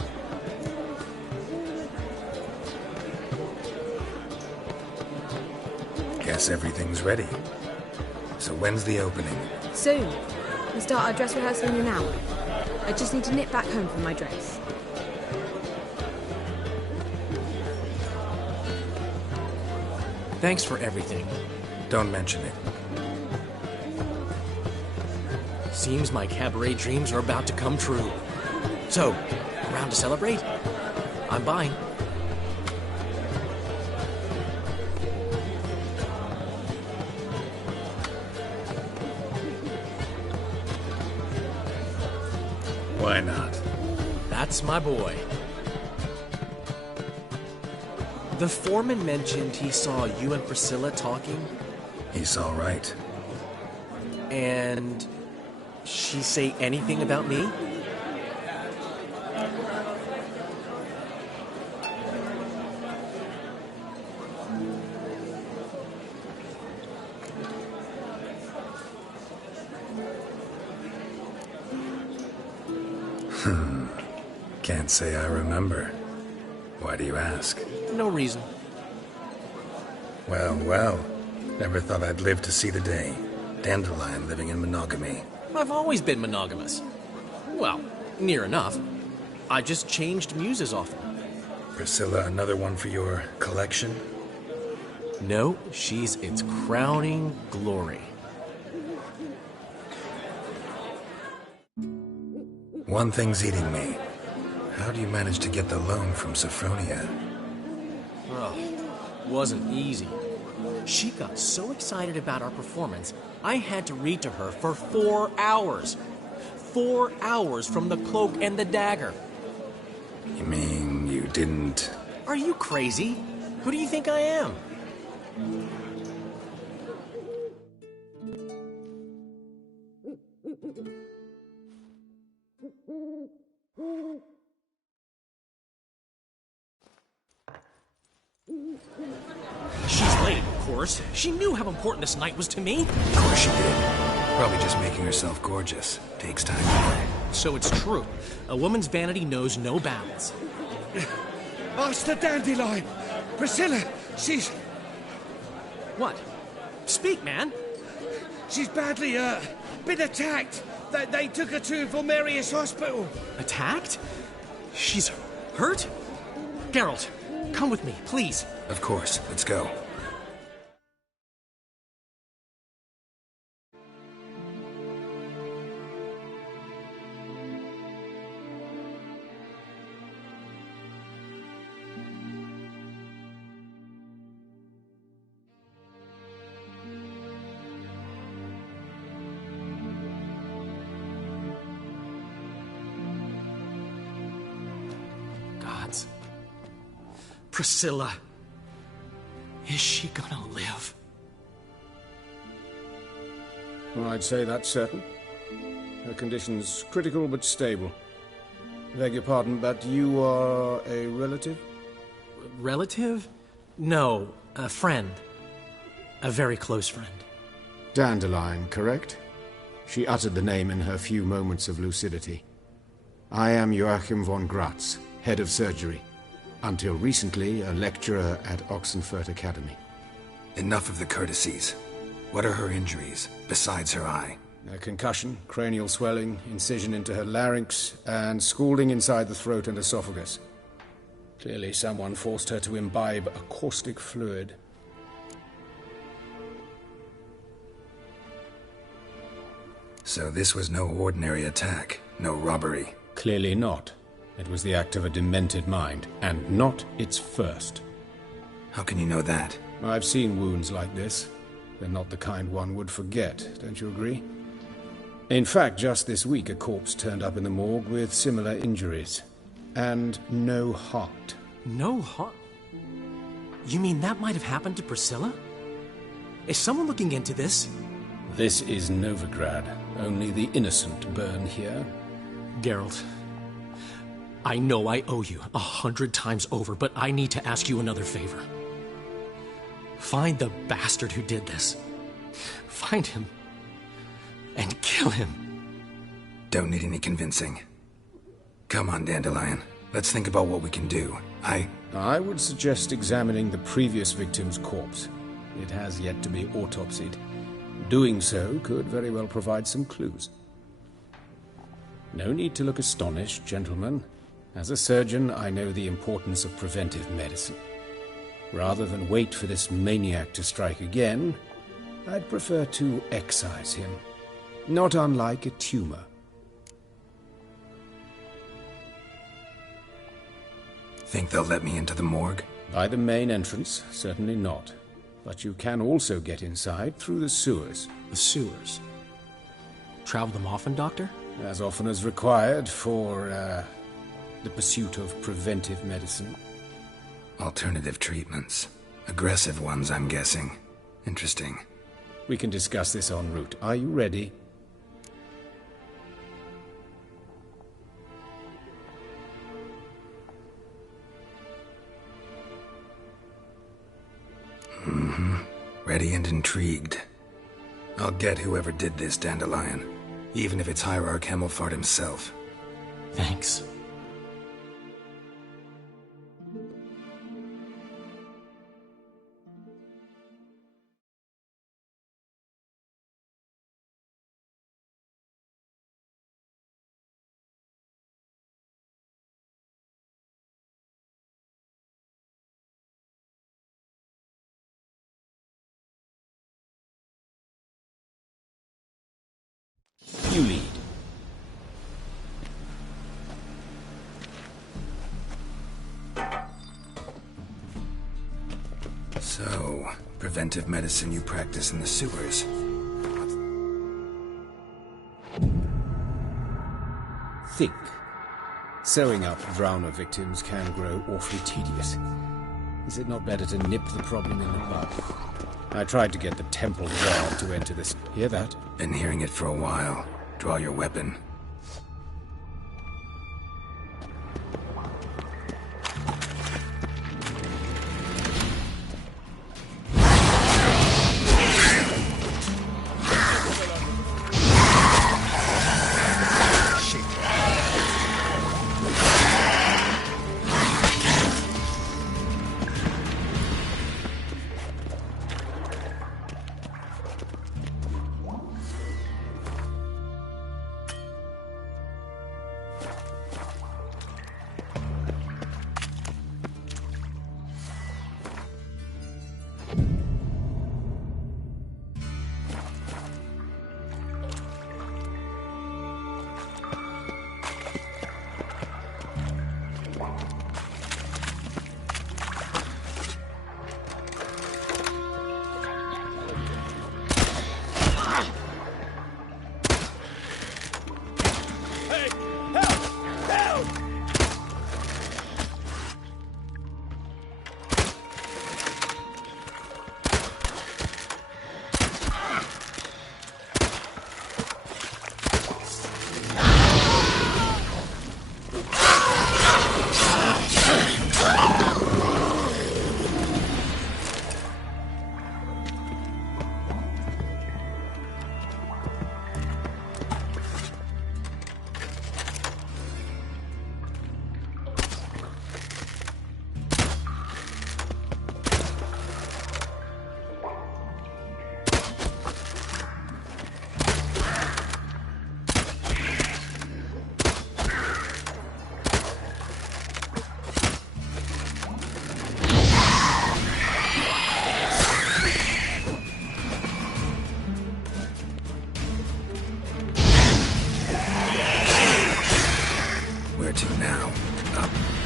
Guess everything's ready. So when's the opening? Soon. We start our dress rehearsal in an hour. I just need to nip back home for my dress. Thanks for everything. Don't mention it. Seems my cabaret dreams are about to come true. So, around to celebrate? I'm buying. Why not? That's my boy. The foreman mentioned he saw you and Priscilla talking. He saw right. And she say anything about me? Can't say I remember. Why do you ask? No reason. Well, well. Never thought I'd live to see the day. Dandelion living in monogamy. I've always been monogamous. Well, near enough. I just changed muses often. Priscilla, another one for your collection? No, she's its crowning glory. One thing's eating me. How do you manage to get the loan from Sophronia? Oh, wasn't easy. She got so excited about our performance, I had to read to her for 4 hours. 4 hours from the Cloak and the Dagger. You mean you didn't... Are you crazy? Who do you think I am? She's late, of course. She knew how important this night was to me. Of course she did. Probably just making herself gorgeous. Takes time. So it's true. A woman's vanity knows no bounds. Master Dandelion! Priscilla, she's... What? Speak, man. She's badly, been attacked. They took her to Vulmerius Hospital. Attacked? She's hurt? Geralt, come with me, please. Of course. Let's go. Gods. Priscilla. Is she gonna live? Well, I'd say that's certain. Her condition's critical but stable. Beg your pardon, but you are a relative? Relative? No, a friend. A very close friend. Dandelion, correct? She uttered the name in her few moments of lucidity. I am Joachim von Gratz, head of surgery. Until recently, a lecturer at Oxenfurt Academy. Enough of the courtesies. What are her injuries, besides her eye? A concussion, cranial swelling, incision into her larynx, and scalding inside the throat and esophagus. Clearly someone forced her to imbibe a caustic fluid. So this was no ordinary attack, no robbery. Clearly not. It was the act of a demented mind, and not its first. How can you know that? I've seen wounds like this. They're not the kind one would forget, don't you agree? In fact, just this week a corpse turned up in the morgue with similar injuries. And no heart. No heart? You mean that might have happened to Priscilla? Is someone looking into this? This is Novigrad. Only the innocent burn here. Geralt, I know I owe you 100 times over, but I need to ask you another favor. Find the bastard who did this. Find him. And kill him. Don't need any convincing. Come on, Dandelion. Let's think about what we can do. I would suggest examining the previous victim's corpse. It has yet to be autopsied. Doing so could very well provide some clues. No need to look astonished, gentlemen. As a surgeon, I know the importance of preventive medicine. Rather than wait for this maniac to strike again, I'd prefer to excise him. Not unlike a tumor. Think they'll let me into the morgue? By the main entrance, certainly not. But you can also get inside through the sewers. The sewers? Travel them often, Doctor? As often as required for, the pursuit of preventive medicine. Alternative treatments. Aggressive ones, I'm guessing. Interesting. We can discuss this en route. Are you ready? Mm-hmm. Ready and intrigued. I'll get whoever did this, Dandelion. Even if it's Hierarch Hemmelfart himself. Thanks. You lead. So, preventive medicine you practice in the sewers. Think. Sewing up drowner victims can grow awfully tedious. Is it not better to nip the problem in the bud? I tried to get the temple guard to enter this. Hear that? Been hearing it for a while. Draw your weapon.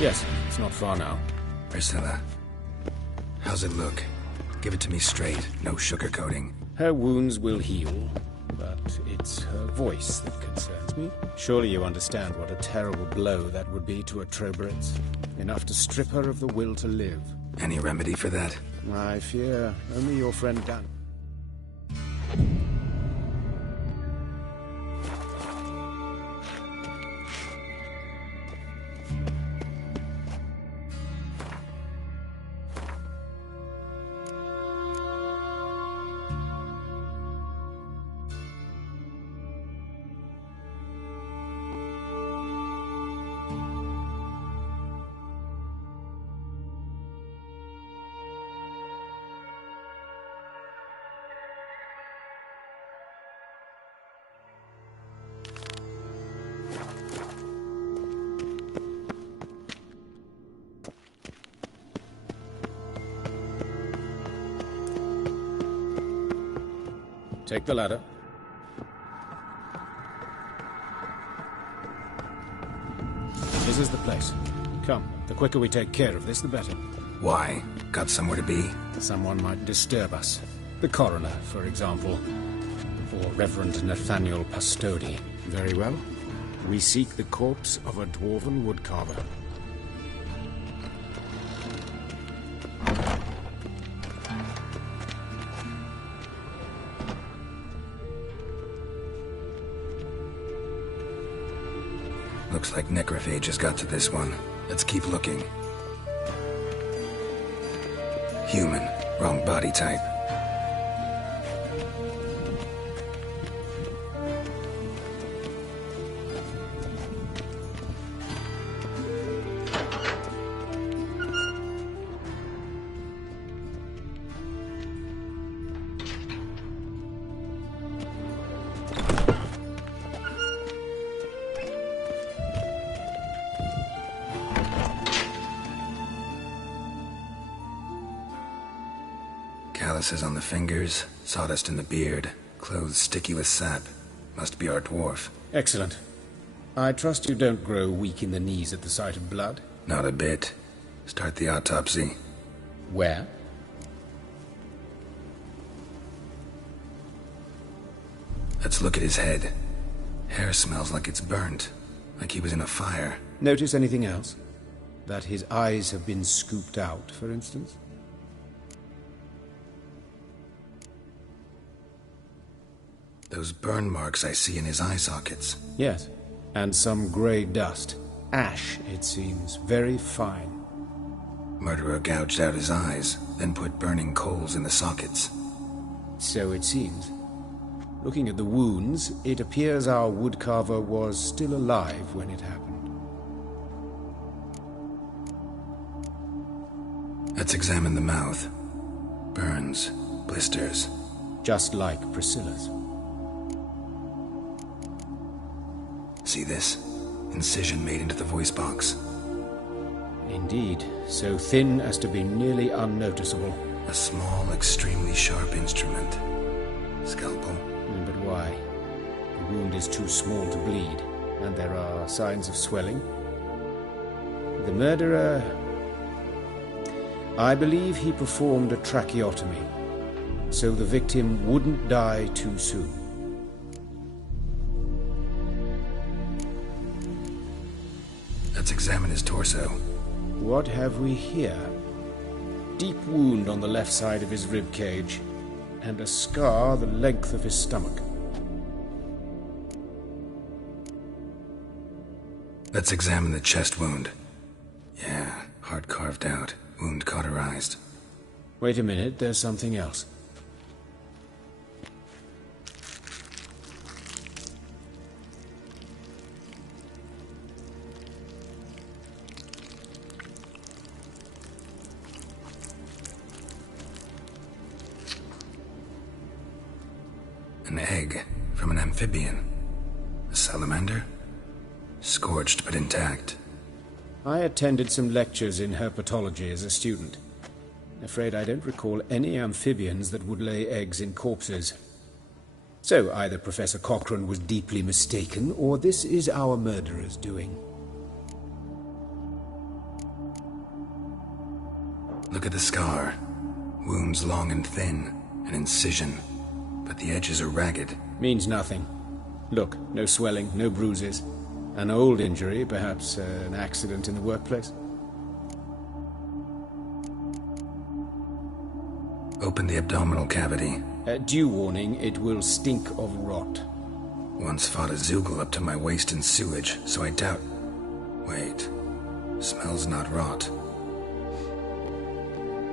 Yes, it's not far now. Priscilla, how's it look? Give it to me straight, no sugarcoating. Her wounds will heal, but it's her voice that concerns me. Surely you understand what a terrible blow that would be to a Trobritz. Enough to strip her of the will to live. Any remedy for that? I fear only your friend Dan. Take the ladder. This is the place. Come, the quicker we take care of this, the better. Why? Got somewhere to be? Someone might disturb us. The coroner, for example. Or Reverend Nathaniel Pastodi. Very well. We seek the corpse of a dwarven woodcarver. Looks like necrophage has got to this one. Let's keep looking. Human. Wrong body type. Calluses on the fingers, sawdust in the beard, clothes sticky with sap. Must be our dwarf. Excellent. I trust you don't grow weak in the knees at the sight of blood? Not a bit. Start the autopsy. Where? Let's look at his head. Hair smells like it's burnt, like he was in a fire. Notice anything else? That his eyes have been scooped out, for instance? Those burn marks I see in his eye sockets. Yes, and some grey dust. Ash, it seems. Very fine. Murderer gouged out his eyes, then put burning coals in the sockets. So it seems. Looking at the wounds, it appears our woodcarver was still alive when it happened. Let's examine the mouth. Burns, blisters. Just like Priscilla's. See this? Incision made into the voice box. Indeed, so thin as to be nearly unnoticeable. A small, extremely sharp instrument. Scalpel. But why? The wound is too small to bleed, and there are signs of swelling. The murderer... I believe he performed a tracheotomy, so the victim wouldn't die too soon. Let's examine his torso. What have we here? Deep wound on the left side of his rib cage, and a scar the length of his stomach. Let's examine the chest wound. Yeah, heart carved out, wound cauterized. Wait a minute, there's something else. An egg from an amphibian. A salamander? Scorched but intact. I attended some lectures in herpetology as a student. Afraid I don't recall any amphibians that would lay eggs in corpses. So either Professor Cochrane was deeply mistaken, or this is our murderer's doing. Look at the scar. Wounds long and thin. An incision. But the edges are ragged. Means nothing. Look, no swelling, no bruises. An old injury, perhaps an accident in the workplace. Open the abdominal cavity. Due warning, it will stink of rot. Once fought a Zoogle up to my waist in sewage, so I doubt... Wait. Smells not rot.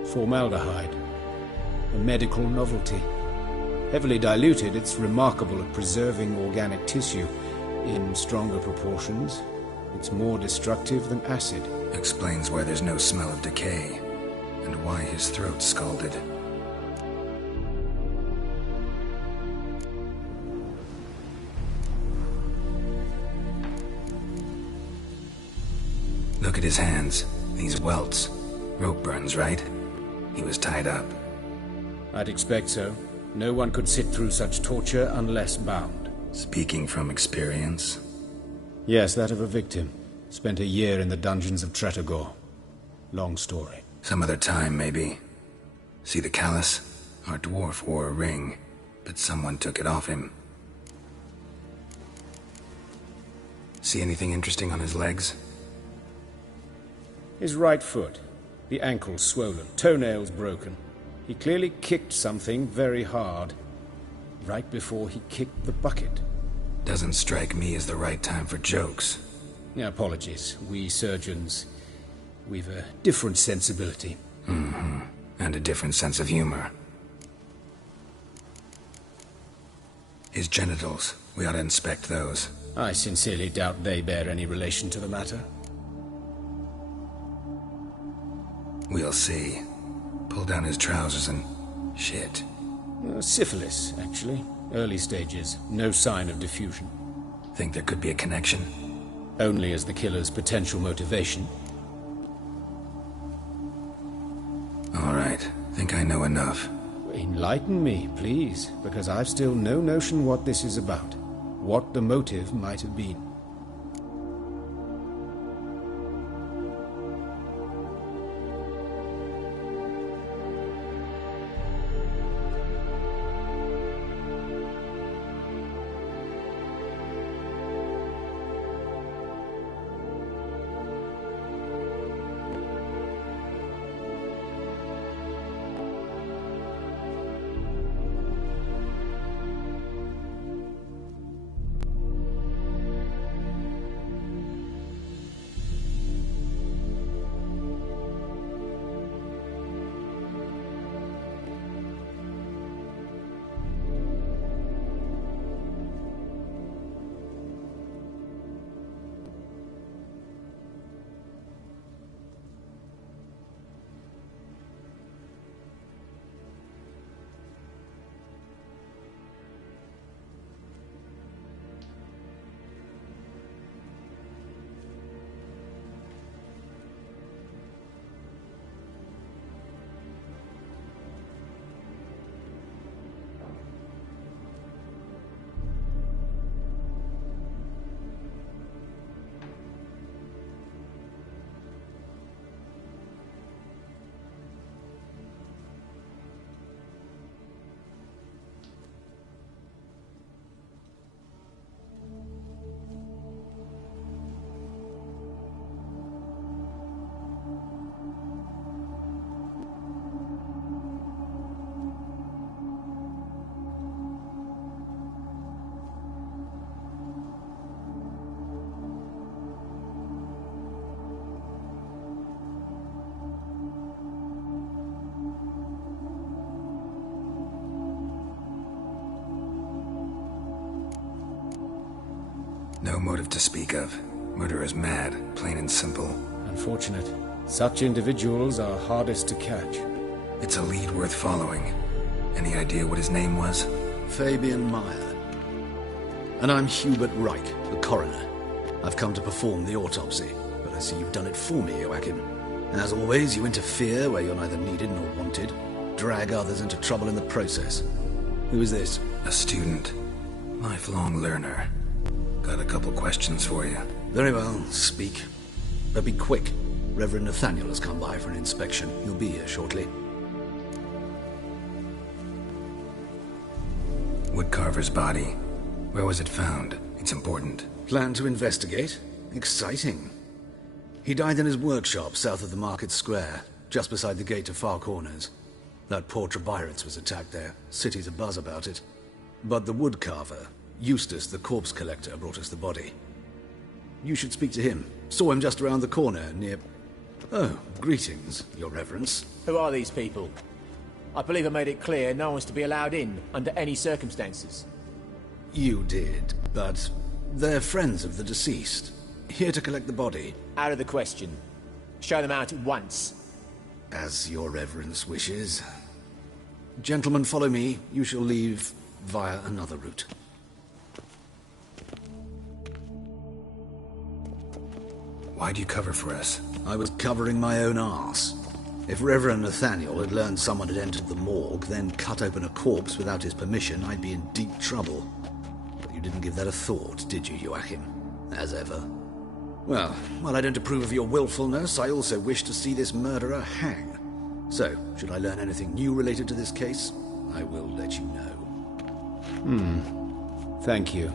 Formaldehyde. A medical novelty. Heavily diluted, it's remarkable at preserving organic tissue. In stronger proportions, it's more destructive than acid. Explains why there's no smell of decay, and why his throat's scalded. Look at his hands. These welts. Rope burns, right? He was tied up. I'd expect so. No one could sit through such torture unless bound. Speaking from experience? Yes, that of a victim. Spent a year in the dungeons of Tretogor. Long story. Some other time, maybe. See the callus? Our dwarf wore a ring, but someone took it off him. See anything interesting on his legs? His right foot. The ankle swollen, toenails broken. He clearly kicked something very hard. Right before he kicked the bucket. Doesn't strike me as the right time for jokes. Apologies. We surgeons, we've a different sensibility. Mm-hmm. And a different sense of humor. His genitals. We ought to inspect those. I sincerely doubt they bear any relation to the matter. We'll see. Pull down his trousers and... shit. Syphilis, actually. Early stages. No sign of diffusion. Think there could be a connection? Only as the killer's potential motivation. All right. Think I know enough. Enlighten me, please, because I've still no notion what this is about. What the motive might have been. No motive to speak of. Murder is mad, plain and simple. Unfortunate. Such individuals are hardest to catch. It's a lead worth following. Any idea what his name was? Fabian Meyer. And I'm Hubert Reich, the coroner. I've come to perform the autopsy, but I see you've done it for me, Joachim. As always, you interfere where you're neither needed nor wanted. Drag others into trouble in the process. Who is this? A student. Lifelong learner. Got a couple questions for you. Very well, speak. But be quick. Reverend Nathaniel has come by for an inspection. He'll be here shortly. Woodcarver's body. Where was it found? It's important. Plan to investigate? Exciting. He died in his workshop south of the market square, just beside the gate to Far Corners. That poor Trebirance was attacked there. City's abuzz about it. But the woodcarver, Eustace, the corpse collector, brought us the body. You should speak to him. Saw him just around the corner, near... Oh, greetings, Your Reverence. Who are these people? I believe I made it clear no one's to be allowed in, under any circumstances. You did, but they're friends of the deceased. Here to collect the body. Out of the question. Show them out at once. As Your Reverence wishes. Gentlemen, follow me. You shall leave via another route. Why'd you cover for us? I was covering my own arse. If Reverend Nathaniel had learned someone had entered the morgue, then cut open a corpse without his permission, I'd be in deep trouble. But you didn't give that a thought, did you, Joachim? As ever. Well, while I don't approve of your willfulness, I also wish to see this murderer hang. So, should I learn anything new related to this case, I will let you know. Thank you.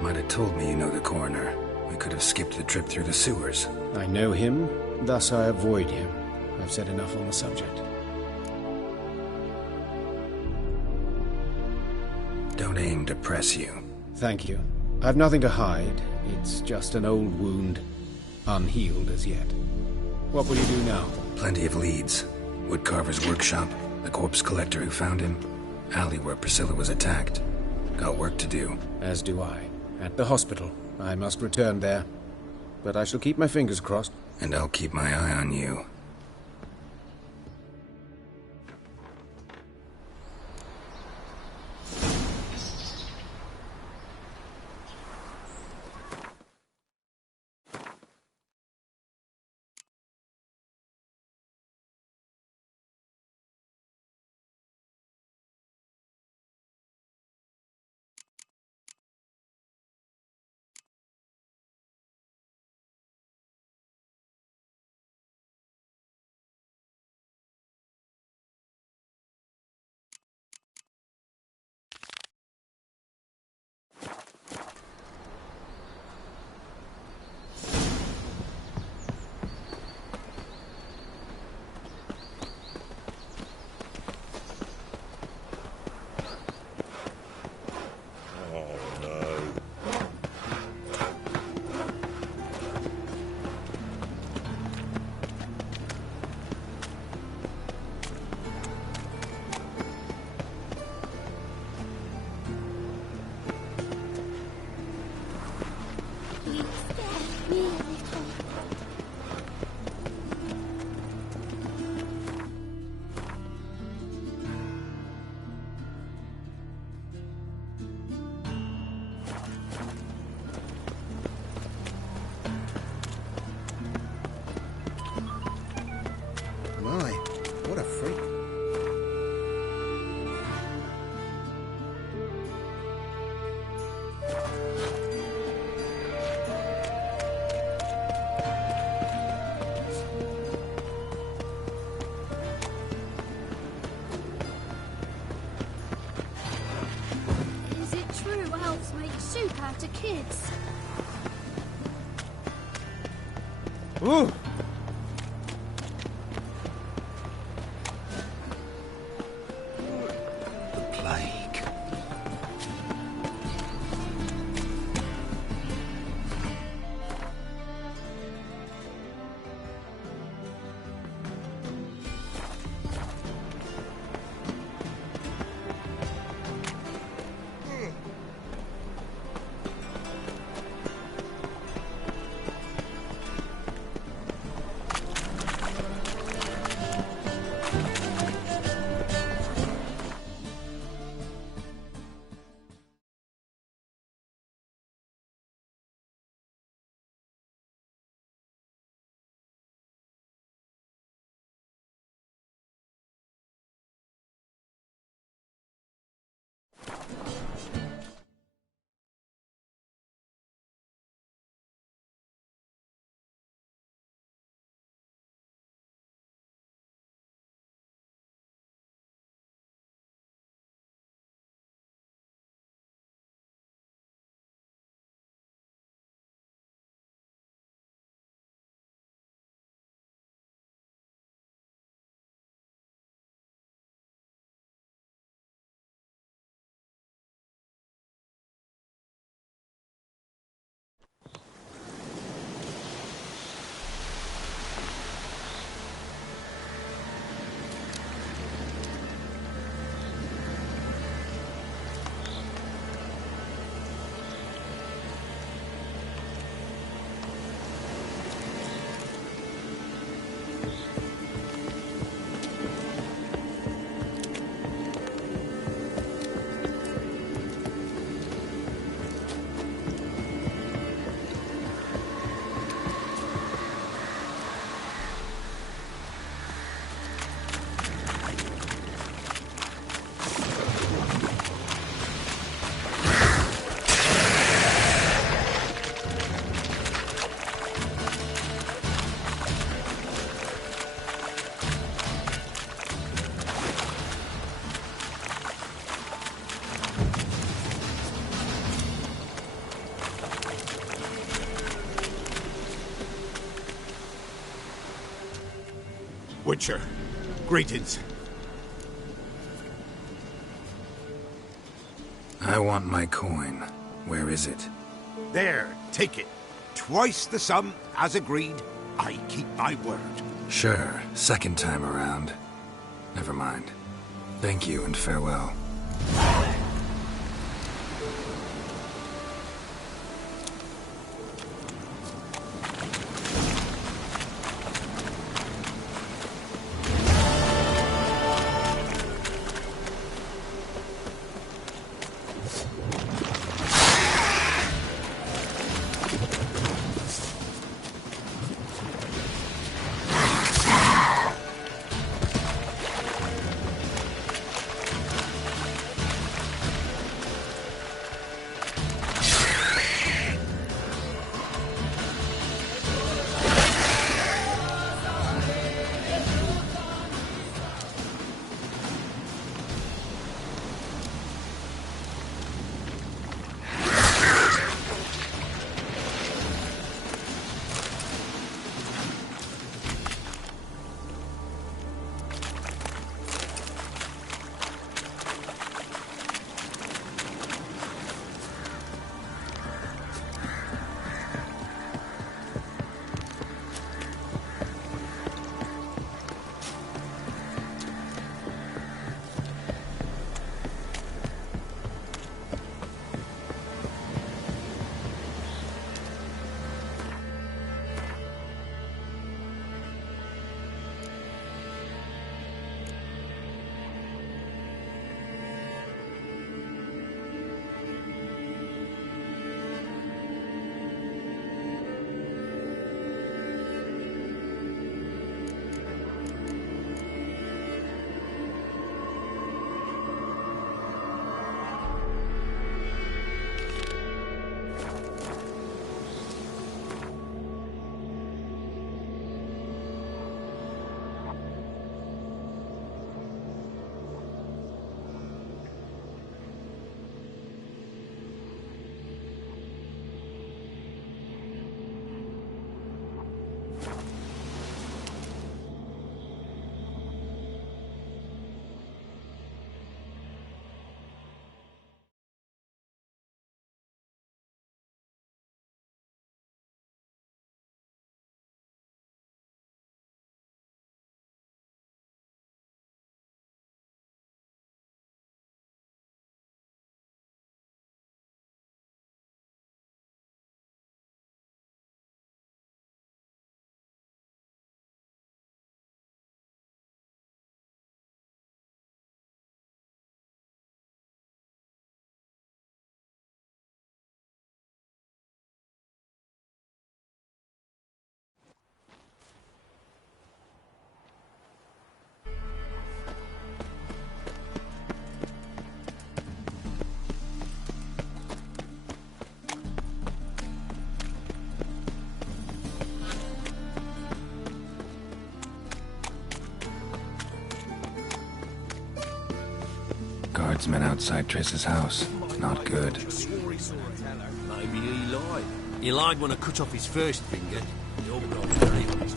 Might have told me you know the coroner. We could have skipped the trip through the sewers. I know him, thus I avoid him. I've said enough on the subject. Don't aim to press you. Thank you. I've nothing to hide. It's just an old wound, unhealed as yet. What will you do now? Plenty of leads. Woodcarver's workshop, the corpse collector who found him, alley where Priscilla was attacked. Got work to do. As do I. At the hospital. I must return there. But I shall keep my fingers crossed. And I'll keep my eye on you. My, what a freak. Is it true elves make soup out of kids? Ooh! Witcher, greetings. I want my coin. Where is it? There, take it. Twice the sum, as agreed. I keep my word. Sure, second time around. Never mind. Thank you and farewell. Guardsmen outside Triss's house. Not good. Maybe he lied. He lied when I cut off his first finger. You're very honest.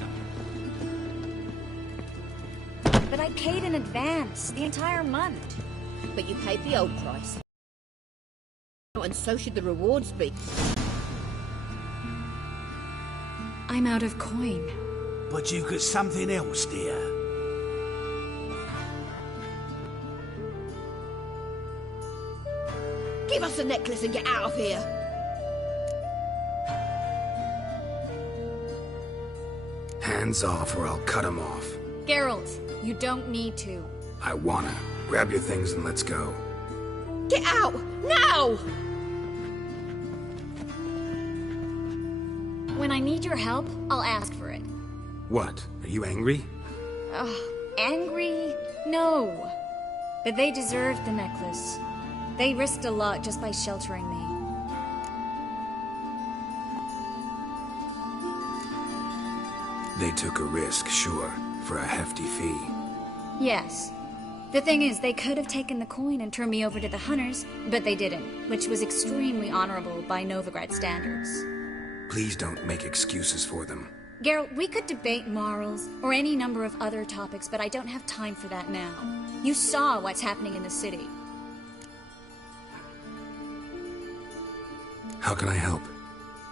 But I paid in advance, the entire month. But you paid the old price. And so should the rewards be. I'm out of coin. But you've got something else, dear. Give us the necklace and get out of here. Hands off or I'll cut him off. Geralt, you don't need to. I wanna. Grab your things and let's go. Get out! Now! When I need your help, I'll ask for it. What? Are you angry? Angry? No. But they deserved the necklace. They risked a lot just by sheltering me. They took a risk, sure, for a hefty fee. Yes. The thing is, they could have taken the coin and turned me over to the hunters, but they didn't, which was extremely honorable by Novigrad standards. Please don't make excuses for them. Geralt, we could debate morals, or any number of other topics, but I don't have time for that now. You saw what's happening in the city. How can I help?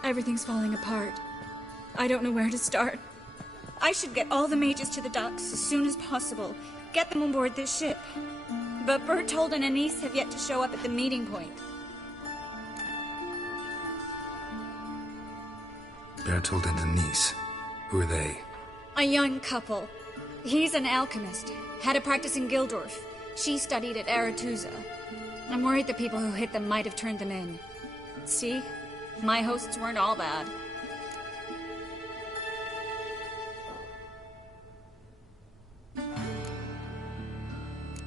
Everything's falling apart. I don't know where to start. I should get all the mages to the docks as soon as possible. Get them on board this ship. But Bertold and Anise have yet to show up at the meeting point. Bertold and Anise. Who are they? A young couple. He's an alchemist. Had a practice in Gildorf. She studied at Aretuza. I'm worried the people who hit them might have turned them in. See? My hosts weren't all bad.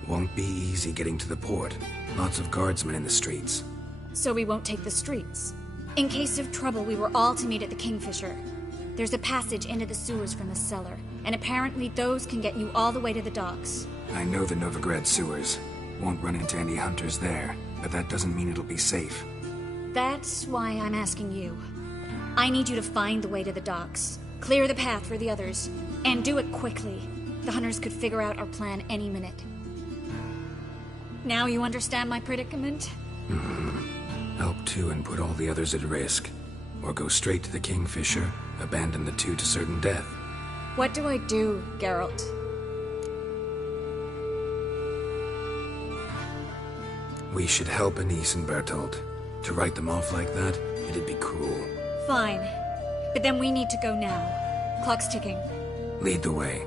Won't be easy getting to the port. Lots of guardsmen in the streets. So we won't take the streets. In case of trouble, we were all to meet at the Kingfisher. There's a passage into the sewers from a cellar, and apparently those can get you all the way to the docks. I know the Novigrad sewers. Won't run into any hunters there, but that doesn't mean it'll be safe. That's why I'm asking you. I need you to find the way to the docks, clear the path for the others, and do it quickly. The hunters could figure out our plan any minute. Now you understand my predicament? Help two and put all the others at risk. Or go straight to the Kingfisher, abandon the two to certain death. What do I do, Geralt? We should help Anise and Bertold. To write them off like that, it'd be cruel. Fine. But then we need to go now. Clock's ticking. Lead the way.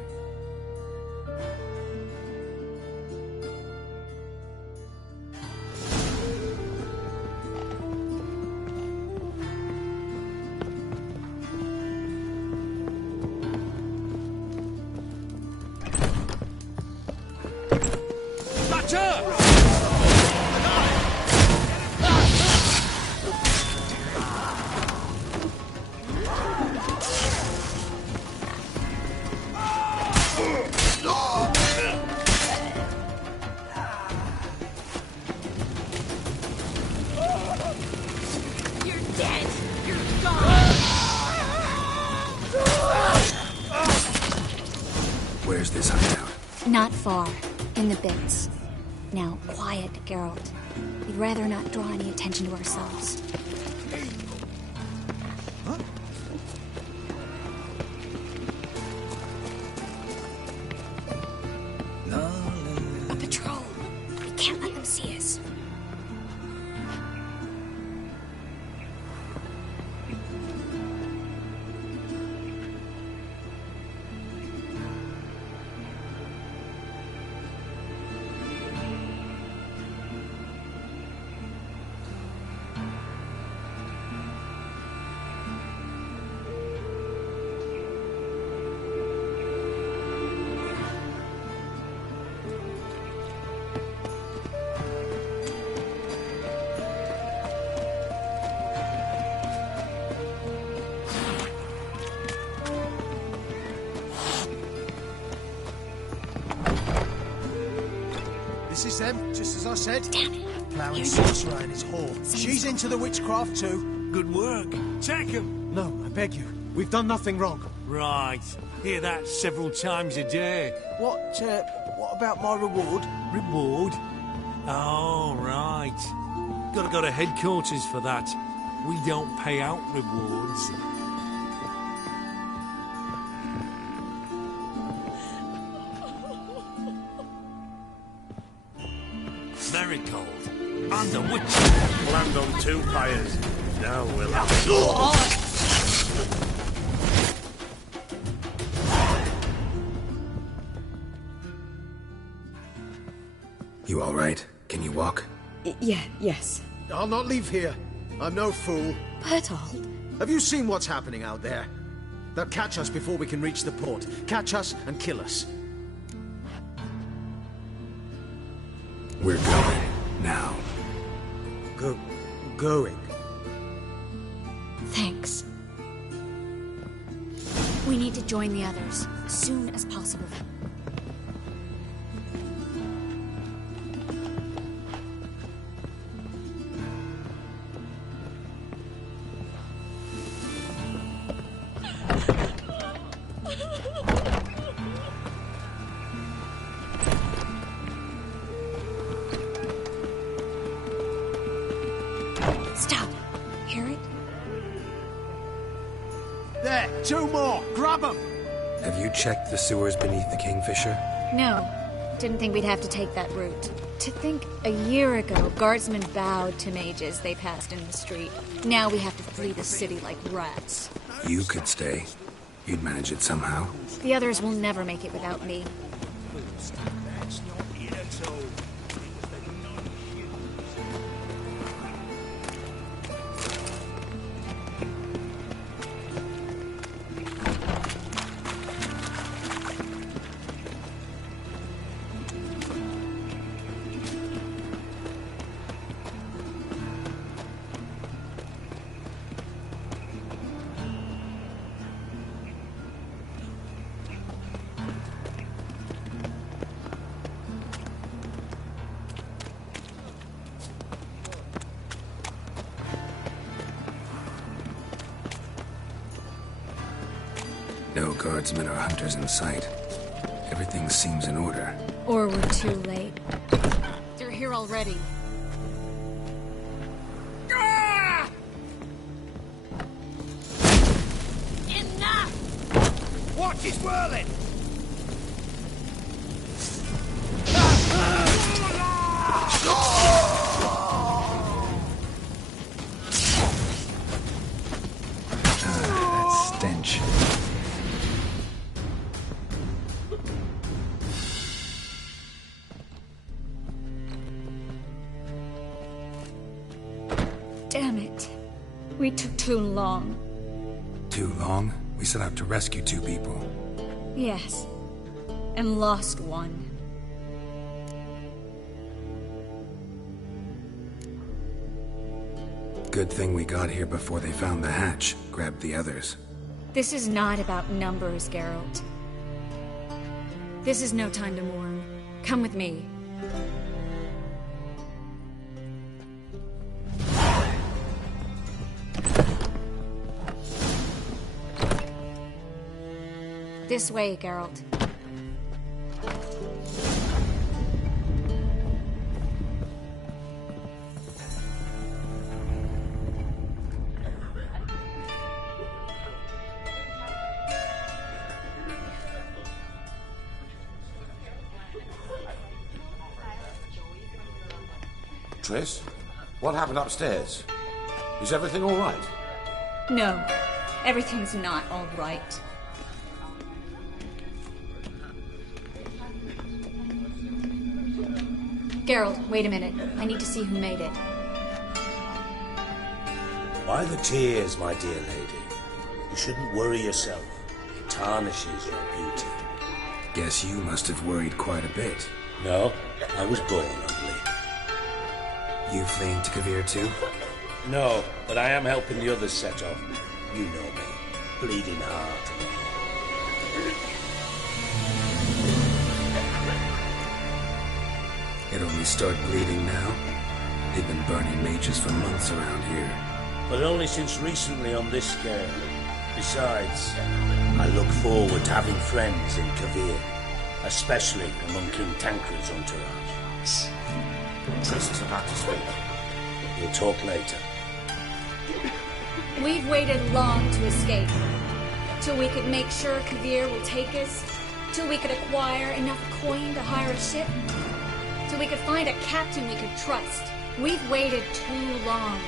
Where's this hideout? Not far. In the bits. Now, quiet, Geralt. We'd rather not draw any attention to ourselves. A patrol. We can't let them see us. This is them, just as I said. Damn it. Ploughing sorcerer and his whore. She's into the witchcraft too. Good work. Take him. No, I beg you. We've done nothing wrong. Right. Hear that several times a day. What about my reward? Reward? Oh, right. Gotta go to headquarters for that. We don't pay out rewards. Very cold. And a witch. Land on two fires. Now we'll have... You all right? Can you walk? Yes. I'll not leave here. I'm no fool. Bertold. Have you seen what's happening out there? They'll catch us before we can reach the port. Catch us and kill us. We're going. Now. Going? Thanks. We need to join the others, as soon as possible. There, 2 more! Grab them! Have you checked the sewers beneath the Kingfisher? No. Didn't think we'd have to take that route. To think a year ago, guardsmen bowed to mages they passed in the street. Now we have to flee the city like rats. You could stay. You'd manage it somehow. The others will never make it without me. No guardsmen or hunters in sight. Everything seems in order. Or we're too late. They're here already. Enough! Watch his whirling! That stench. Damn it. We took too long. Too long? We set out to rescue 2 people. Yes. And lost one. Good thing we got here before they found the hatch, grabbed the others. This is not about numbers, Geralt. This is no time to mourn. Come with me. This way, Geralt. Triss, what happened upstairs? Is everything all right? No, everything's not all right. Geralt, wait a minute. I need to see who made it. By the tears, my dear lady. You shouldn't worry yourself. It tarnishes your beauty. Guess you must have worried quite a bit. No, I was born ugly. You fleeing to Kavir too? No, but I am helping the others set off. You know me. Bleeding heart. It only started bleeding now. They've been burning mages for months around here. But only since recently on this scale. Besides, I look forward to having friends in Kavir, especially among King Tancred's entourage. Shh. Triss is about to speak. We'll talk later. We've waited long to escape. Till we could make sure Kavir will take us. Till we could acquire enough coin to hire a ship. Till we could find a captain we could trust. We've waited too long.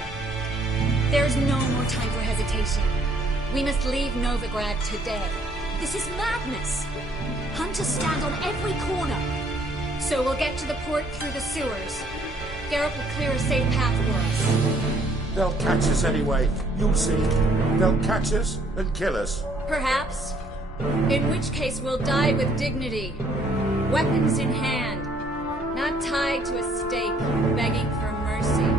There's no more time for hesitation. We must leave Novigrad today. This is madness. Hunters stand on every corner. So we'll get to the port through the sewers. Geralt will clear a safe path for us. They'll catch us anyway. You'll see. They'll catch us and kill us. Perhaps. In which case we'll die with dignity. Weapons in hand. Not tied to a stake, begging for mercy.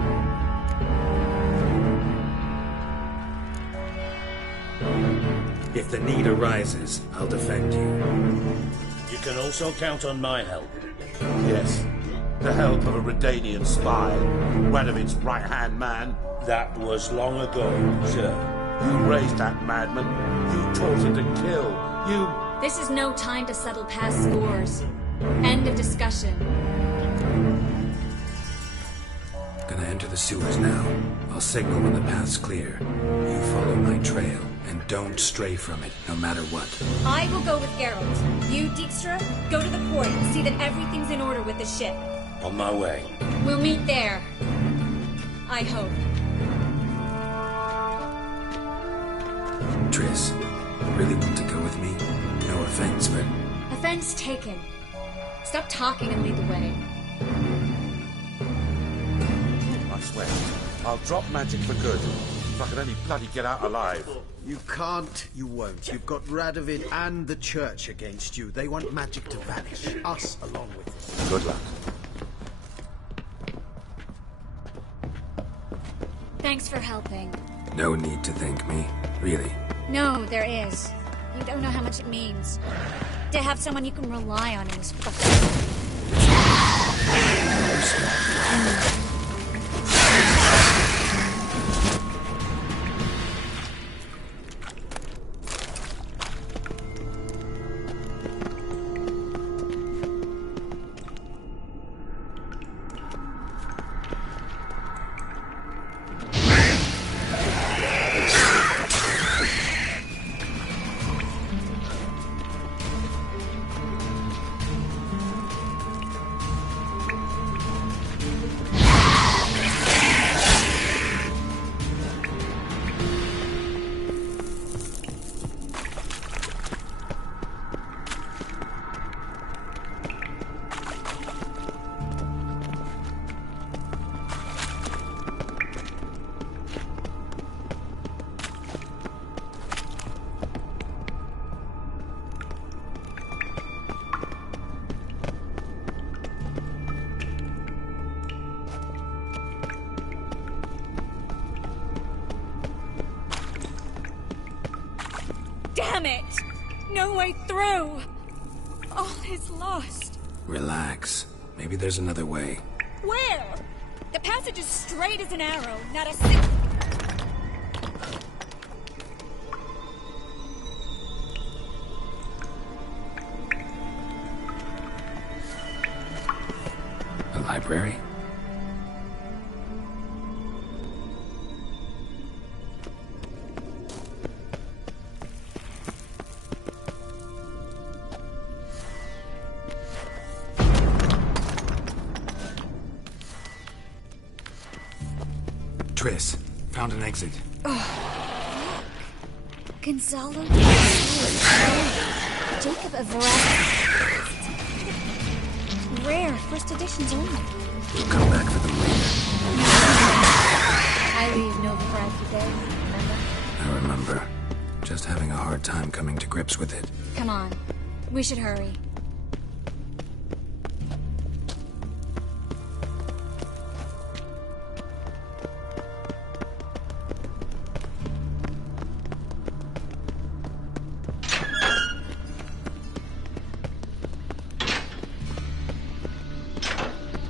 If the need arises, I'll defend you. You can also count on my help. Yes. The help of a Redanian spy. Radovid's right-hand man. That was long ago, sir. You raised that madman. You taught him to kill. You... This is no time to settle past scores. End of discussion. Gonna enter the sewers now. I'll signal when the path's clear. You follow my trail And don't stray from it, no matter what. I will go with Geralt. You, Dijkstra, go to the port and see that everything's in order with the ship. On my way. We'll meet there. I hope. Triss, really want to go with me? No offense, but... Offense taken. Stop talking and lead the way. I swear, I'll drop magic for good. If I can only bloody get out alive. You can't, you won't. You've got Radovid and the church against you. They want magic to vanish. Us along with it. Good luck. Thanks for helping. No need to thank me, really. No, there is. You don't know how much it means. To have someone you can rely on in this fucking... Damn it! No way through! All is lost. Relax. Maybe there's another way. Where? The passage is straight as an arrow, not a single... A library? Triss, found an exit. Oh, look. Gonzalo Jacob of Varese. Rare, first editions only. We'll come back for them later. I leave no pride today, remember? I remember. Just having a hard time coming to grips with it. Come on. We should hurry.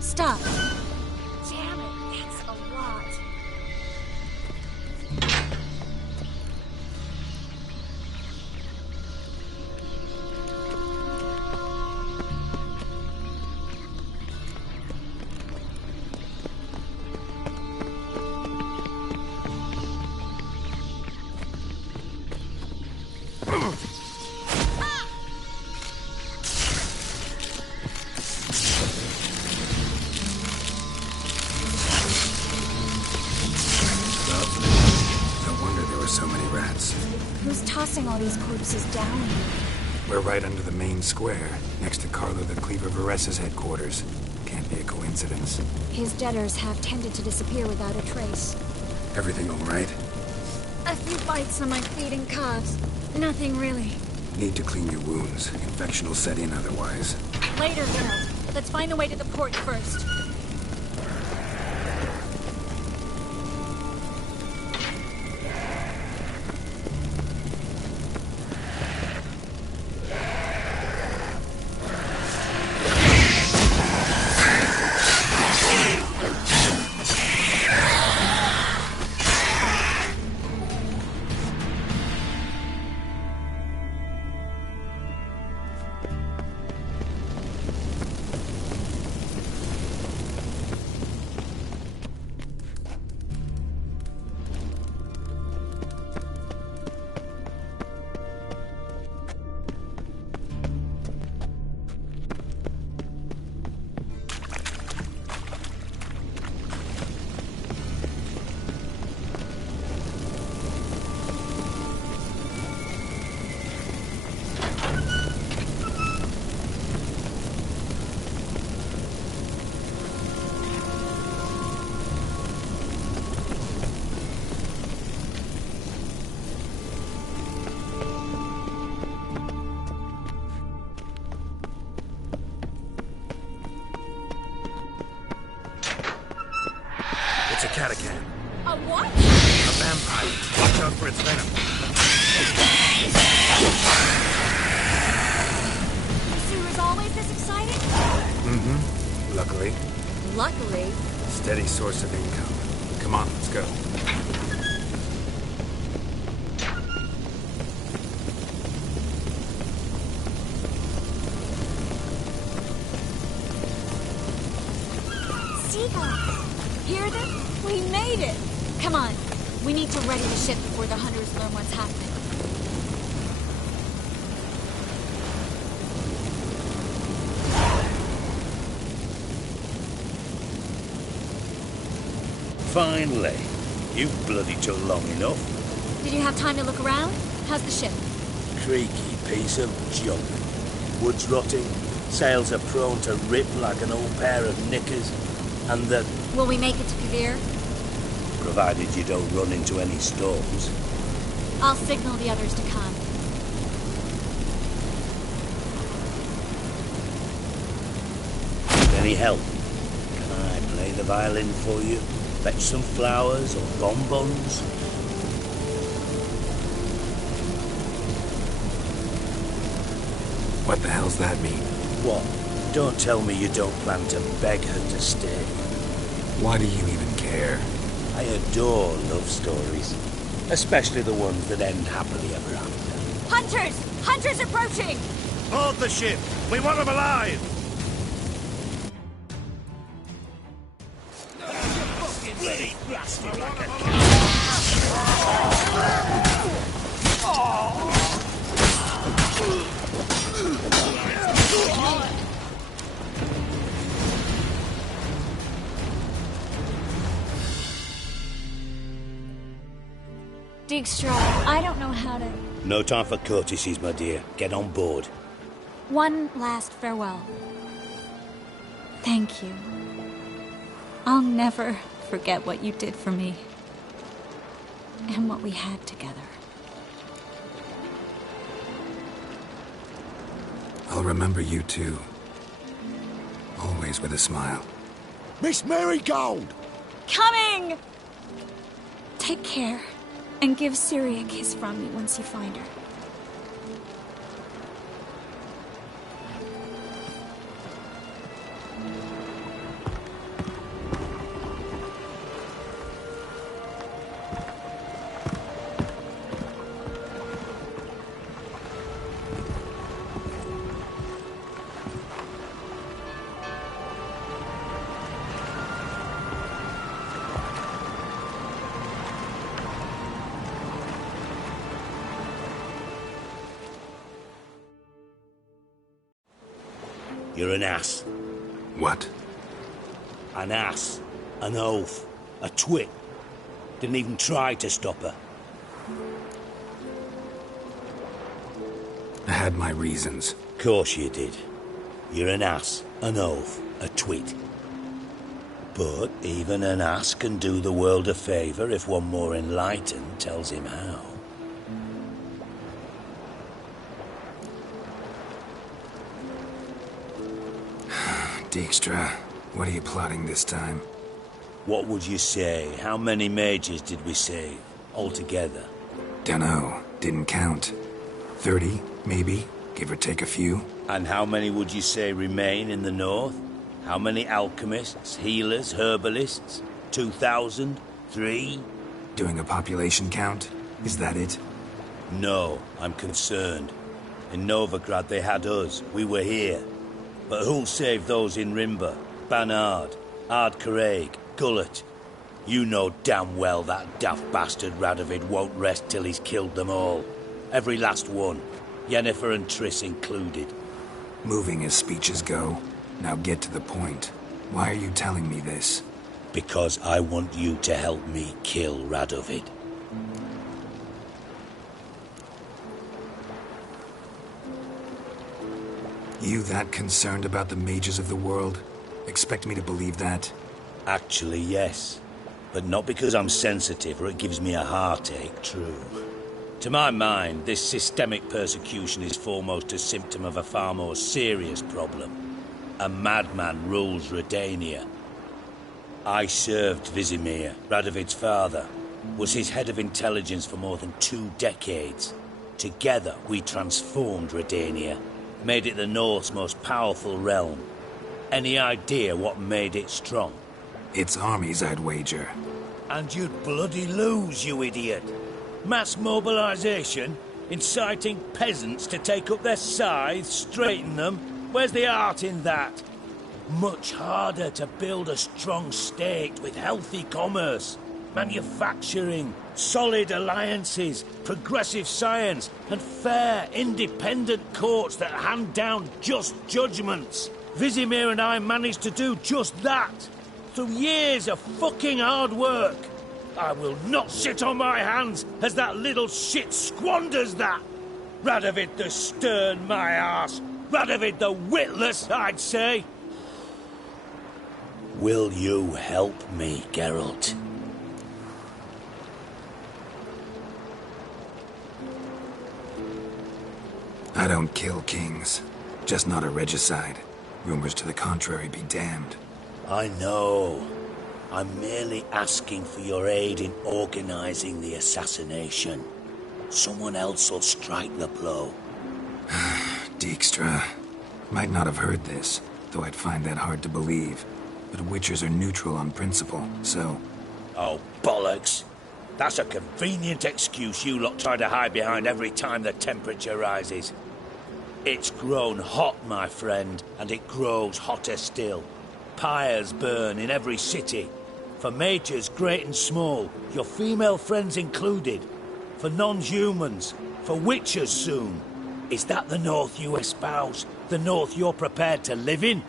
Stop. Damn it, that's a lot. So many rats. Who's tossing all these corpses down here? We're right under the main square, next to Carlo the Cleaver Varese's headquarters. Can't be a coincidence. His debtors have tended to disappear without a trace. Everything all right? A few bites on my feet and calves. Nothing really. Need to clean your wounds. Infection will set in otherwise. Later, Geralt. Let's find the way to the port first. out for its venom. Pursuer's always this exciting? Mm-hmm. Luckily. Luckily. Steady source of income. Come on, let's go. Seagulls. Hear them? We made it! Come on. We need to ready the ship before the hunters learn what's happening. Finally. You bloody took long enough. Did you have time to look around? How's the ship? Creaky piece of junk. Wood's rotting, sails are prone to rip like an old pair of knickers, and the... Will we make it to Kavir? Provided you don't run into any storms. I'll signal the others to come. Any help? Can I play the violin for you? Fetch some flowers or bonbons? What the hell's that mean? What? Don't tell me you don't plan to beg her to stay. Why do you even care? I adore love stories. Especially the ones that end happily ever after. Hunters! Hunters approaching! Board the ship! We want them alive! Bloody blasted like a Dijkstra, I don't know how to... No time for courtesies, my dear. Get on board. One last farewell. Thank you. I'll never forget what you did for me. And what we had together. I'll remember you too. Always with a smile. Miss Marigold! Coming! Take care. And give Ciri a kiss from me once you find her. You're an ass. What? An ass. An oaf. A twit. Didn't even try to stop her. I had my reasons. Course you did. You're an ass, an oaf, a twit. But even an ass can do the world a favour if one more enlightened tells him how. Dijkstra, what are you plotting this time? What would you say? How many mages did we save, altogether? Dunno. Didn't count. 30, maybe? Give or take a few? And how many would you say remain in the north? How many alchemists, healers, herbalists? 2,000? 3? Doing a population count? Is that it? No, I'm concerned. In Novigrad they had us. We were here. But who'll save those in Rimba? Banard, Ardcaraig, Gullet? You know damn well that daft bastard Radovid won't rest till he's killed them all. Every last one. Yennefer and Triss included. Moving as speeches go. Now get to the point. Why are you telling me this? Because I want you to help me kill Radovid. You that concerned about the mages of the world? Expect me to believe that? Actually, yes. But not because I'm sensitive or it gives me a heartache, true. To my mind, this systemic persecution is foremost a symptom of a far more serious problem. A madman rules Redania. I served Vizimir, Radovid's father. was his head of intelligence for more than 2 decades. Together, we transformed Redania, made it the North's most powerful realm. Any idea what made it strong? Its armies, I'd wager. And you'd bloody lose, you idiot. Mass mobilization, inciting peasants to take up their scythes, straighten them. Where's the art in that? Much harder to build a strong state with healthy commerce, manufacturing, solid alliances, progressive science, and fair, independent courts that hand down just judgments. Vizimir and I managed to do just that, through years of fucking hard work. I will not sit on my hands as that little shit squanders that. Radovid the stern, my arse. Radovid the witless, I'd say. Will you help me, Geralt? I don't kill kings. Just not a regicide. Rumors to the contrary be damned. I know. I'm merely asking for your aid in organizing the assassination. Someone else will strike the blow. Dijkstra. Might not have heard this, though I'd find that hard to believe. But Witchers are neutral on principle, so... Oh, bollocks. That's a convenient excuse you lot try to hide behind every time the temperature rises. It's grown hot, my friend, and it grows hotter still. Pyres burn in every city. For mages great and small, your female friends included. For non-humans, for witchers soon. Is that the North you espouse? The North you're prepared to live in?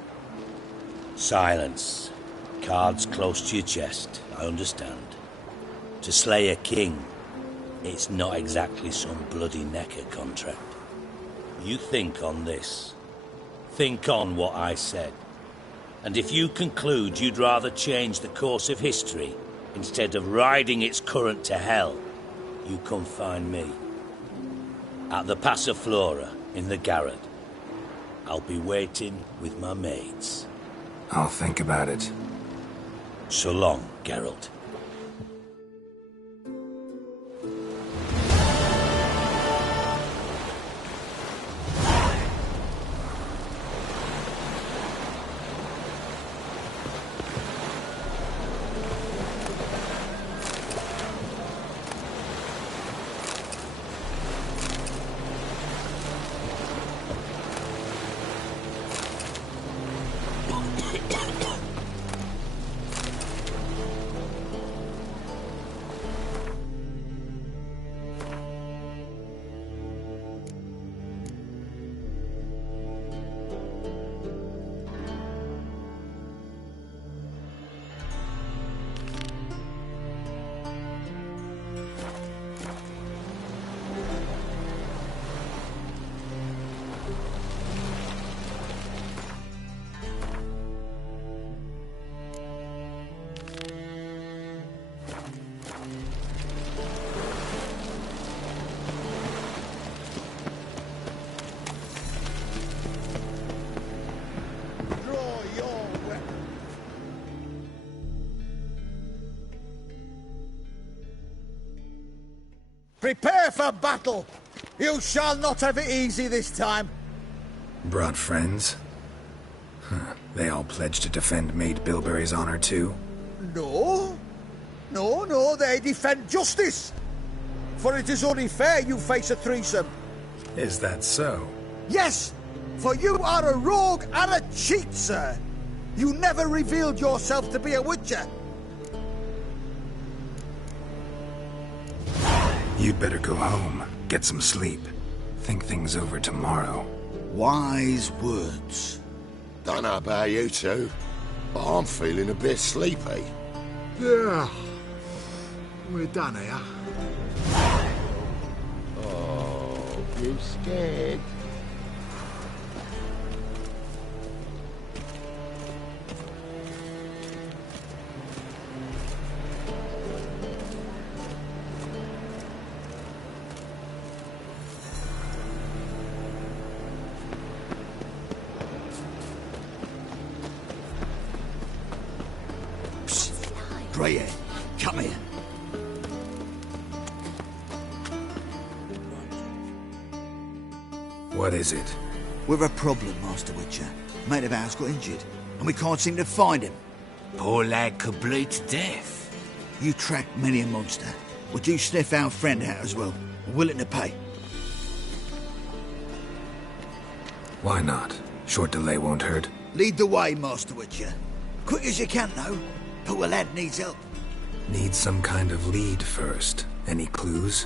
Silence. Cards close to your chest, I understand. To slay a king, it's not exactly some bloody necker contract. You think on this. Think on what I said. And if you conclude you'd rather change the course of history instead of riding its current to hell, you come find me. At the Passiflora in the Garrett. I'll be waiting with my mates. I'll think about it. So long, Geralt. Prepare for battle! You shall not have it easy this time. Brought friends? Huh. They all pledged to defend Maid Bilberry's honor too? No. No, they defend justice. For it is only fair you face a threesome. Is that so? Yes, for you are a rogue and a cheat, sir. You never revealed yourself to be a witcher. You'd better go home, get some sleep. Think things over tomorrow. Wise words. Don't know about you two, but I'm feeling a bit sleepy. Yeah. We're done here. Oh, you scared? Greyhead, come here. What is it? We've a problem, Master Witcher. A mate of ours got injured, and we can't seem to find him. Poor lad could bleed to death. You track many a monster. Would you sniff our friend out as well? We're willing to pay. Why not? Short delay won't hurt. Lead the way, Master Witcher. Quick as you can, though. Poor lad needs help. Need some kind of lead first. Any clues?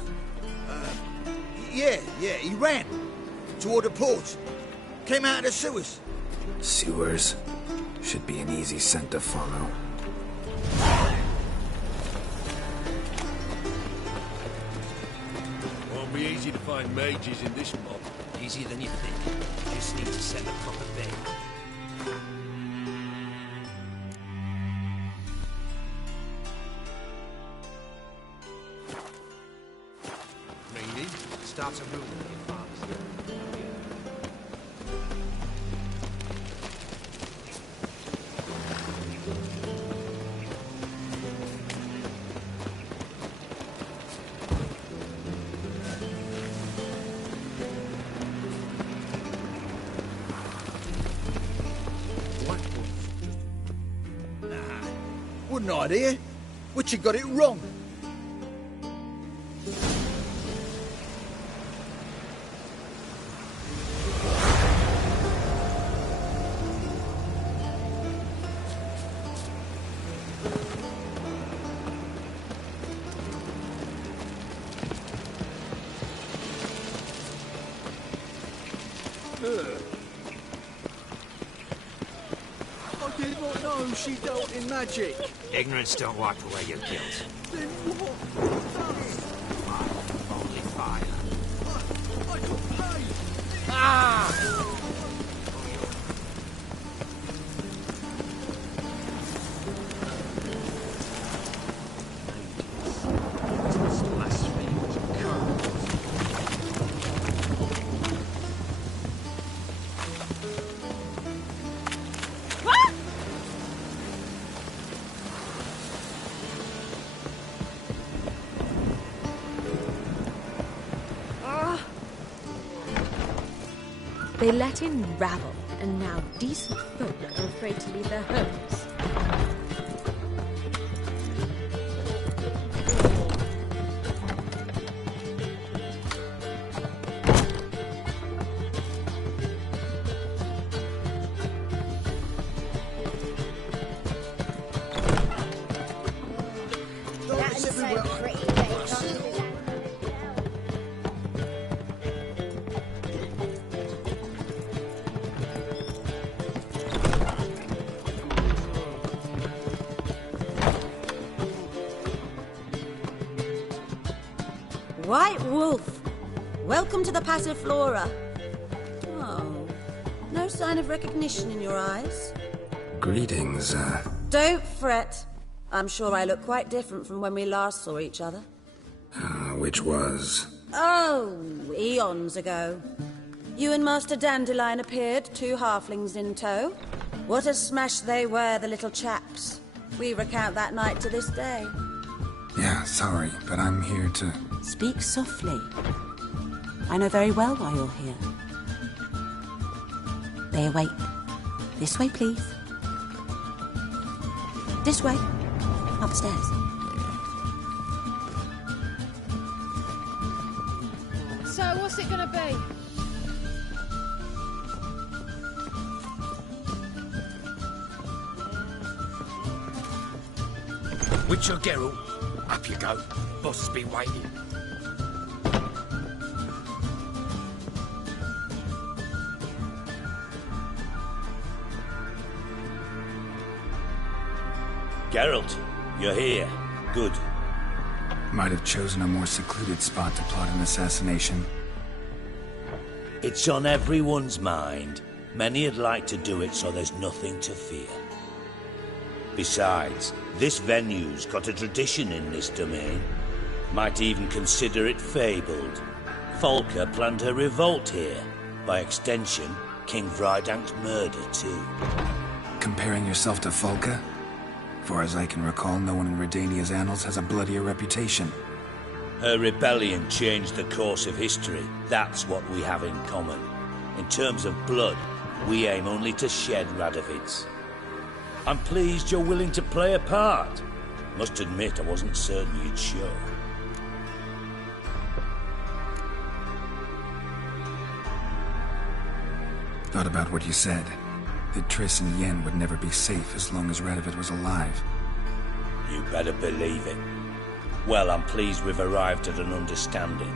Yeah, he ran. Toward the port. Came out of the sewers. Sewers? Should be an easy scent to follow. Won't be easy to find mages in this mob. Easier than you think. You just need to set a proper bed. Meaning? Start a room with your father's. Wouldn't idea. Witcher got it wrong. I did not know she dealt in magic. Ignorance don't wipe away your guilt. Then what? Only fire. I got paid. Ah! They let in rabble, and now decent folk are afraid to leave their homes. That's so pretty that you can't do that. White Wolf, welcome to the Passiflora. Oh, no sign of recognition in your eyes. Greetings, Don't fret. I'm sure I look quite different from when we last saw each other. which was? Oh, eons ago. You and Master Dandelion appeared, 2 halflings in tow. What a smash they were, the little chaps. We recount that night to this day. Yeah, sorry, but I'm here to... Speak softly. I know very well why you're here. They await. This way, please. This way. Upstairs. So, what's it gonna be? Witcher Geralt, up you go. Boss has been waiting. Geralt, you're here. Good. Might have chosen a more secluded spot to plot an assassination. It's on everyone's mind. Many'd like to do it so there's nothing to fear. Besides, this venue's got a tradition in this domain. Might even consider it fabled. Folka planned her revolt here. By extension, King Vrydank's murder too. Comparing yourself to Folka? Far as I can recall, no one in Redania's annals has a bloodier reputation. Her rebellion changed the course of history. That's what we have in common. In terms of blood, we aim only to shed Radovids. I'm pleased you're willing to play a part. Must admit, I wasn't certain you'd show. Thought about what you said. That Triss and Yen would never be safe as long as Radovid was alive. You better believe it. Well, I'm pleased we've arrived at an understanding.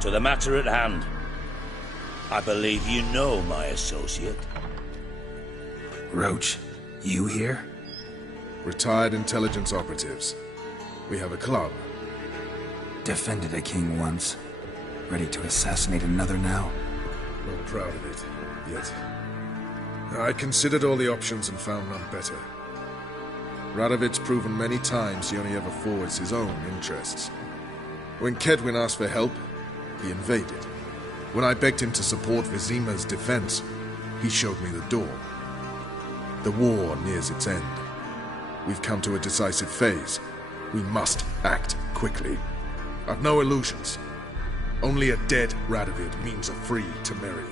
To the matter at hand. I believe you know my associate. Roach, you here? Retired intelligence operatives. We have a club. Defended a king once. Ready to assassinate another now? Not proud of it, yet. I considered all the options and found none better. Radovid's proven many times he only ever forwards his own interests. When Kedwin asked for help, he invaded. When I begged him to support Vizima's defense, he showed me the door. The war nears its end. We've come to a decisive phase. We must act quickly. I've no illusions. Only a dead Radovid means a free Temeria.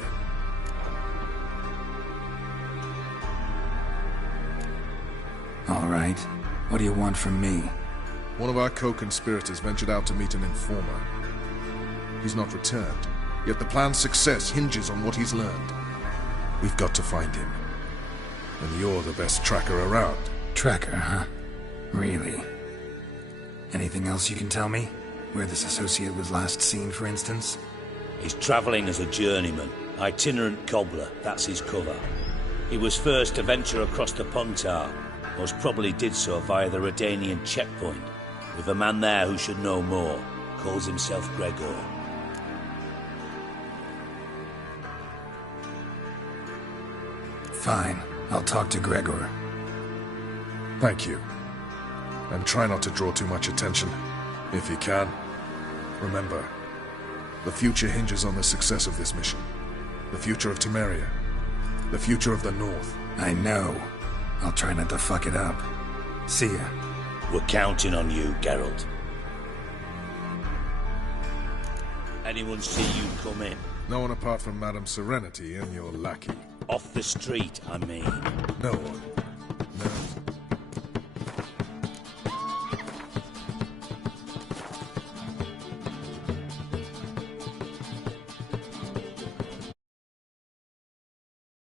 All right. What do you want from me? One of our co-conspirators ventured out to meet an informer. He's not returned, yet the plan's success hinges on what he's learned. We've got to find him. And you're the best tracker around. Tracker, huh? Really? Anything else you can tell me? Where this associate was last seen, for instance? He's travelling as a journeyman. Itinerant cobbler, that's his cover. He was first to venture across the Pontar. Most probably did so via the Redanian checkpoint, with a man there who should know more. Calls himself Gregor. Fine. I'll talk to Gregor. Thank you. And try not to draw too much attention. If you can. Remember, the future hinges on the success of this mission. The future of Temeria. The future of the North. I know. I'll try not to fuck it up. See ya. We're counting on you, Geralt. Anyone see you come in? No one apart from Madame Serenity and your lackey. Off the street, I mean. No one. No.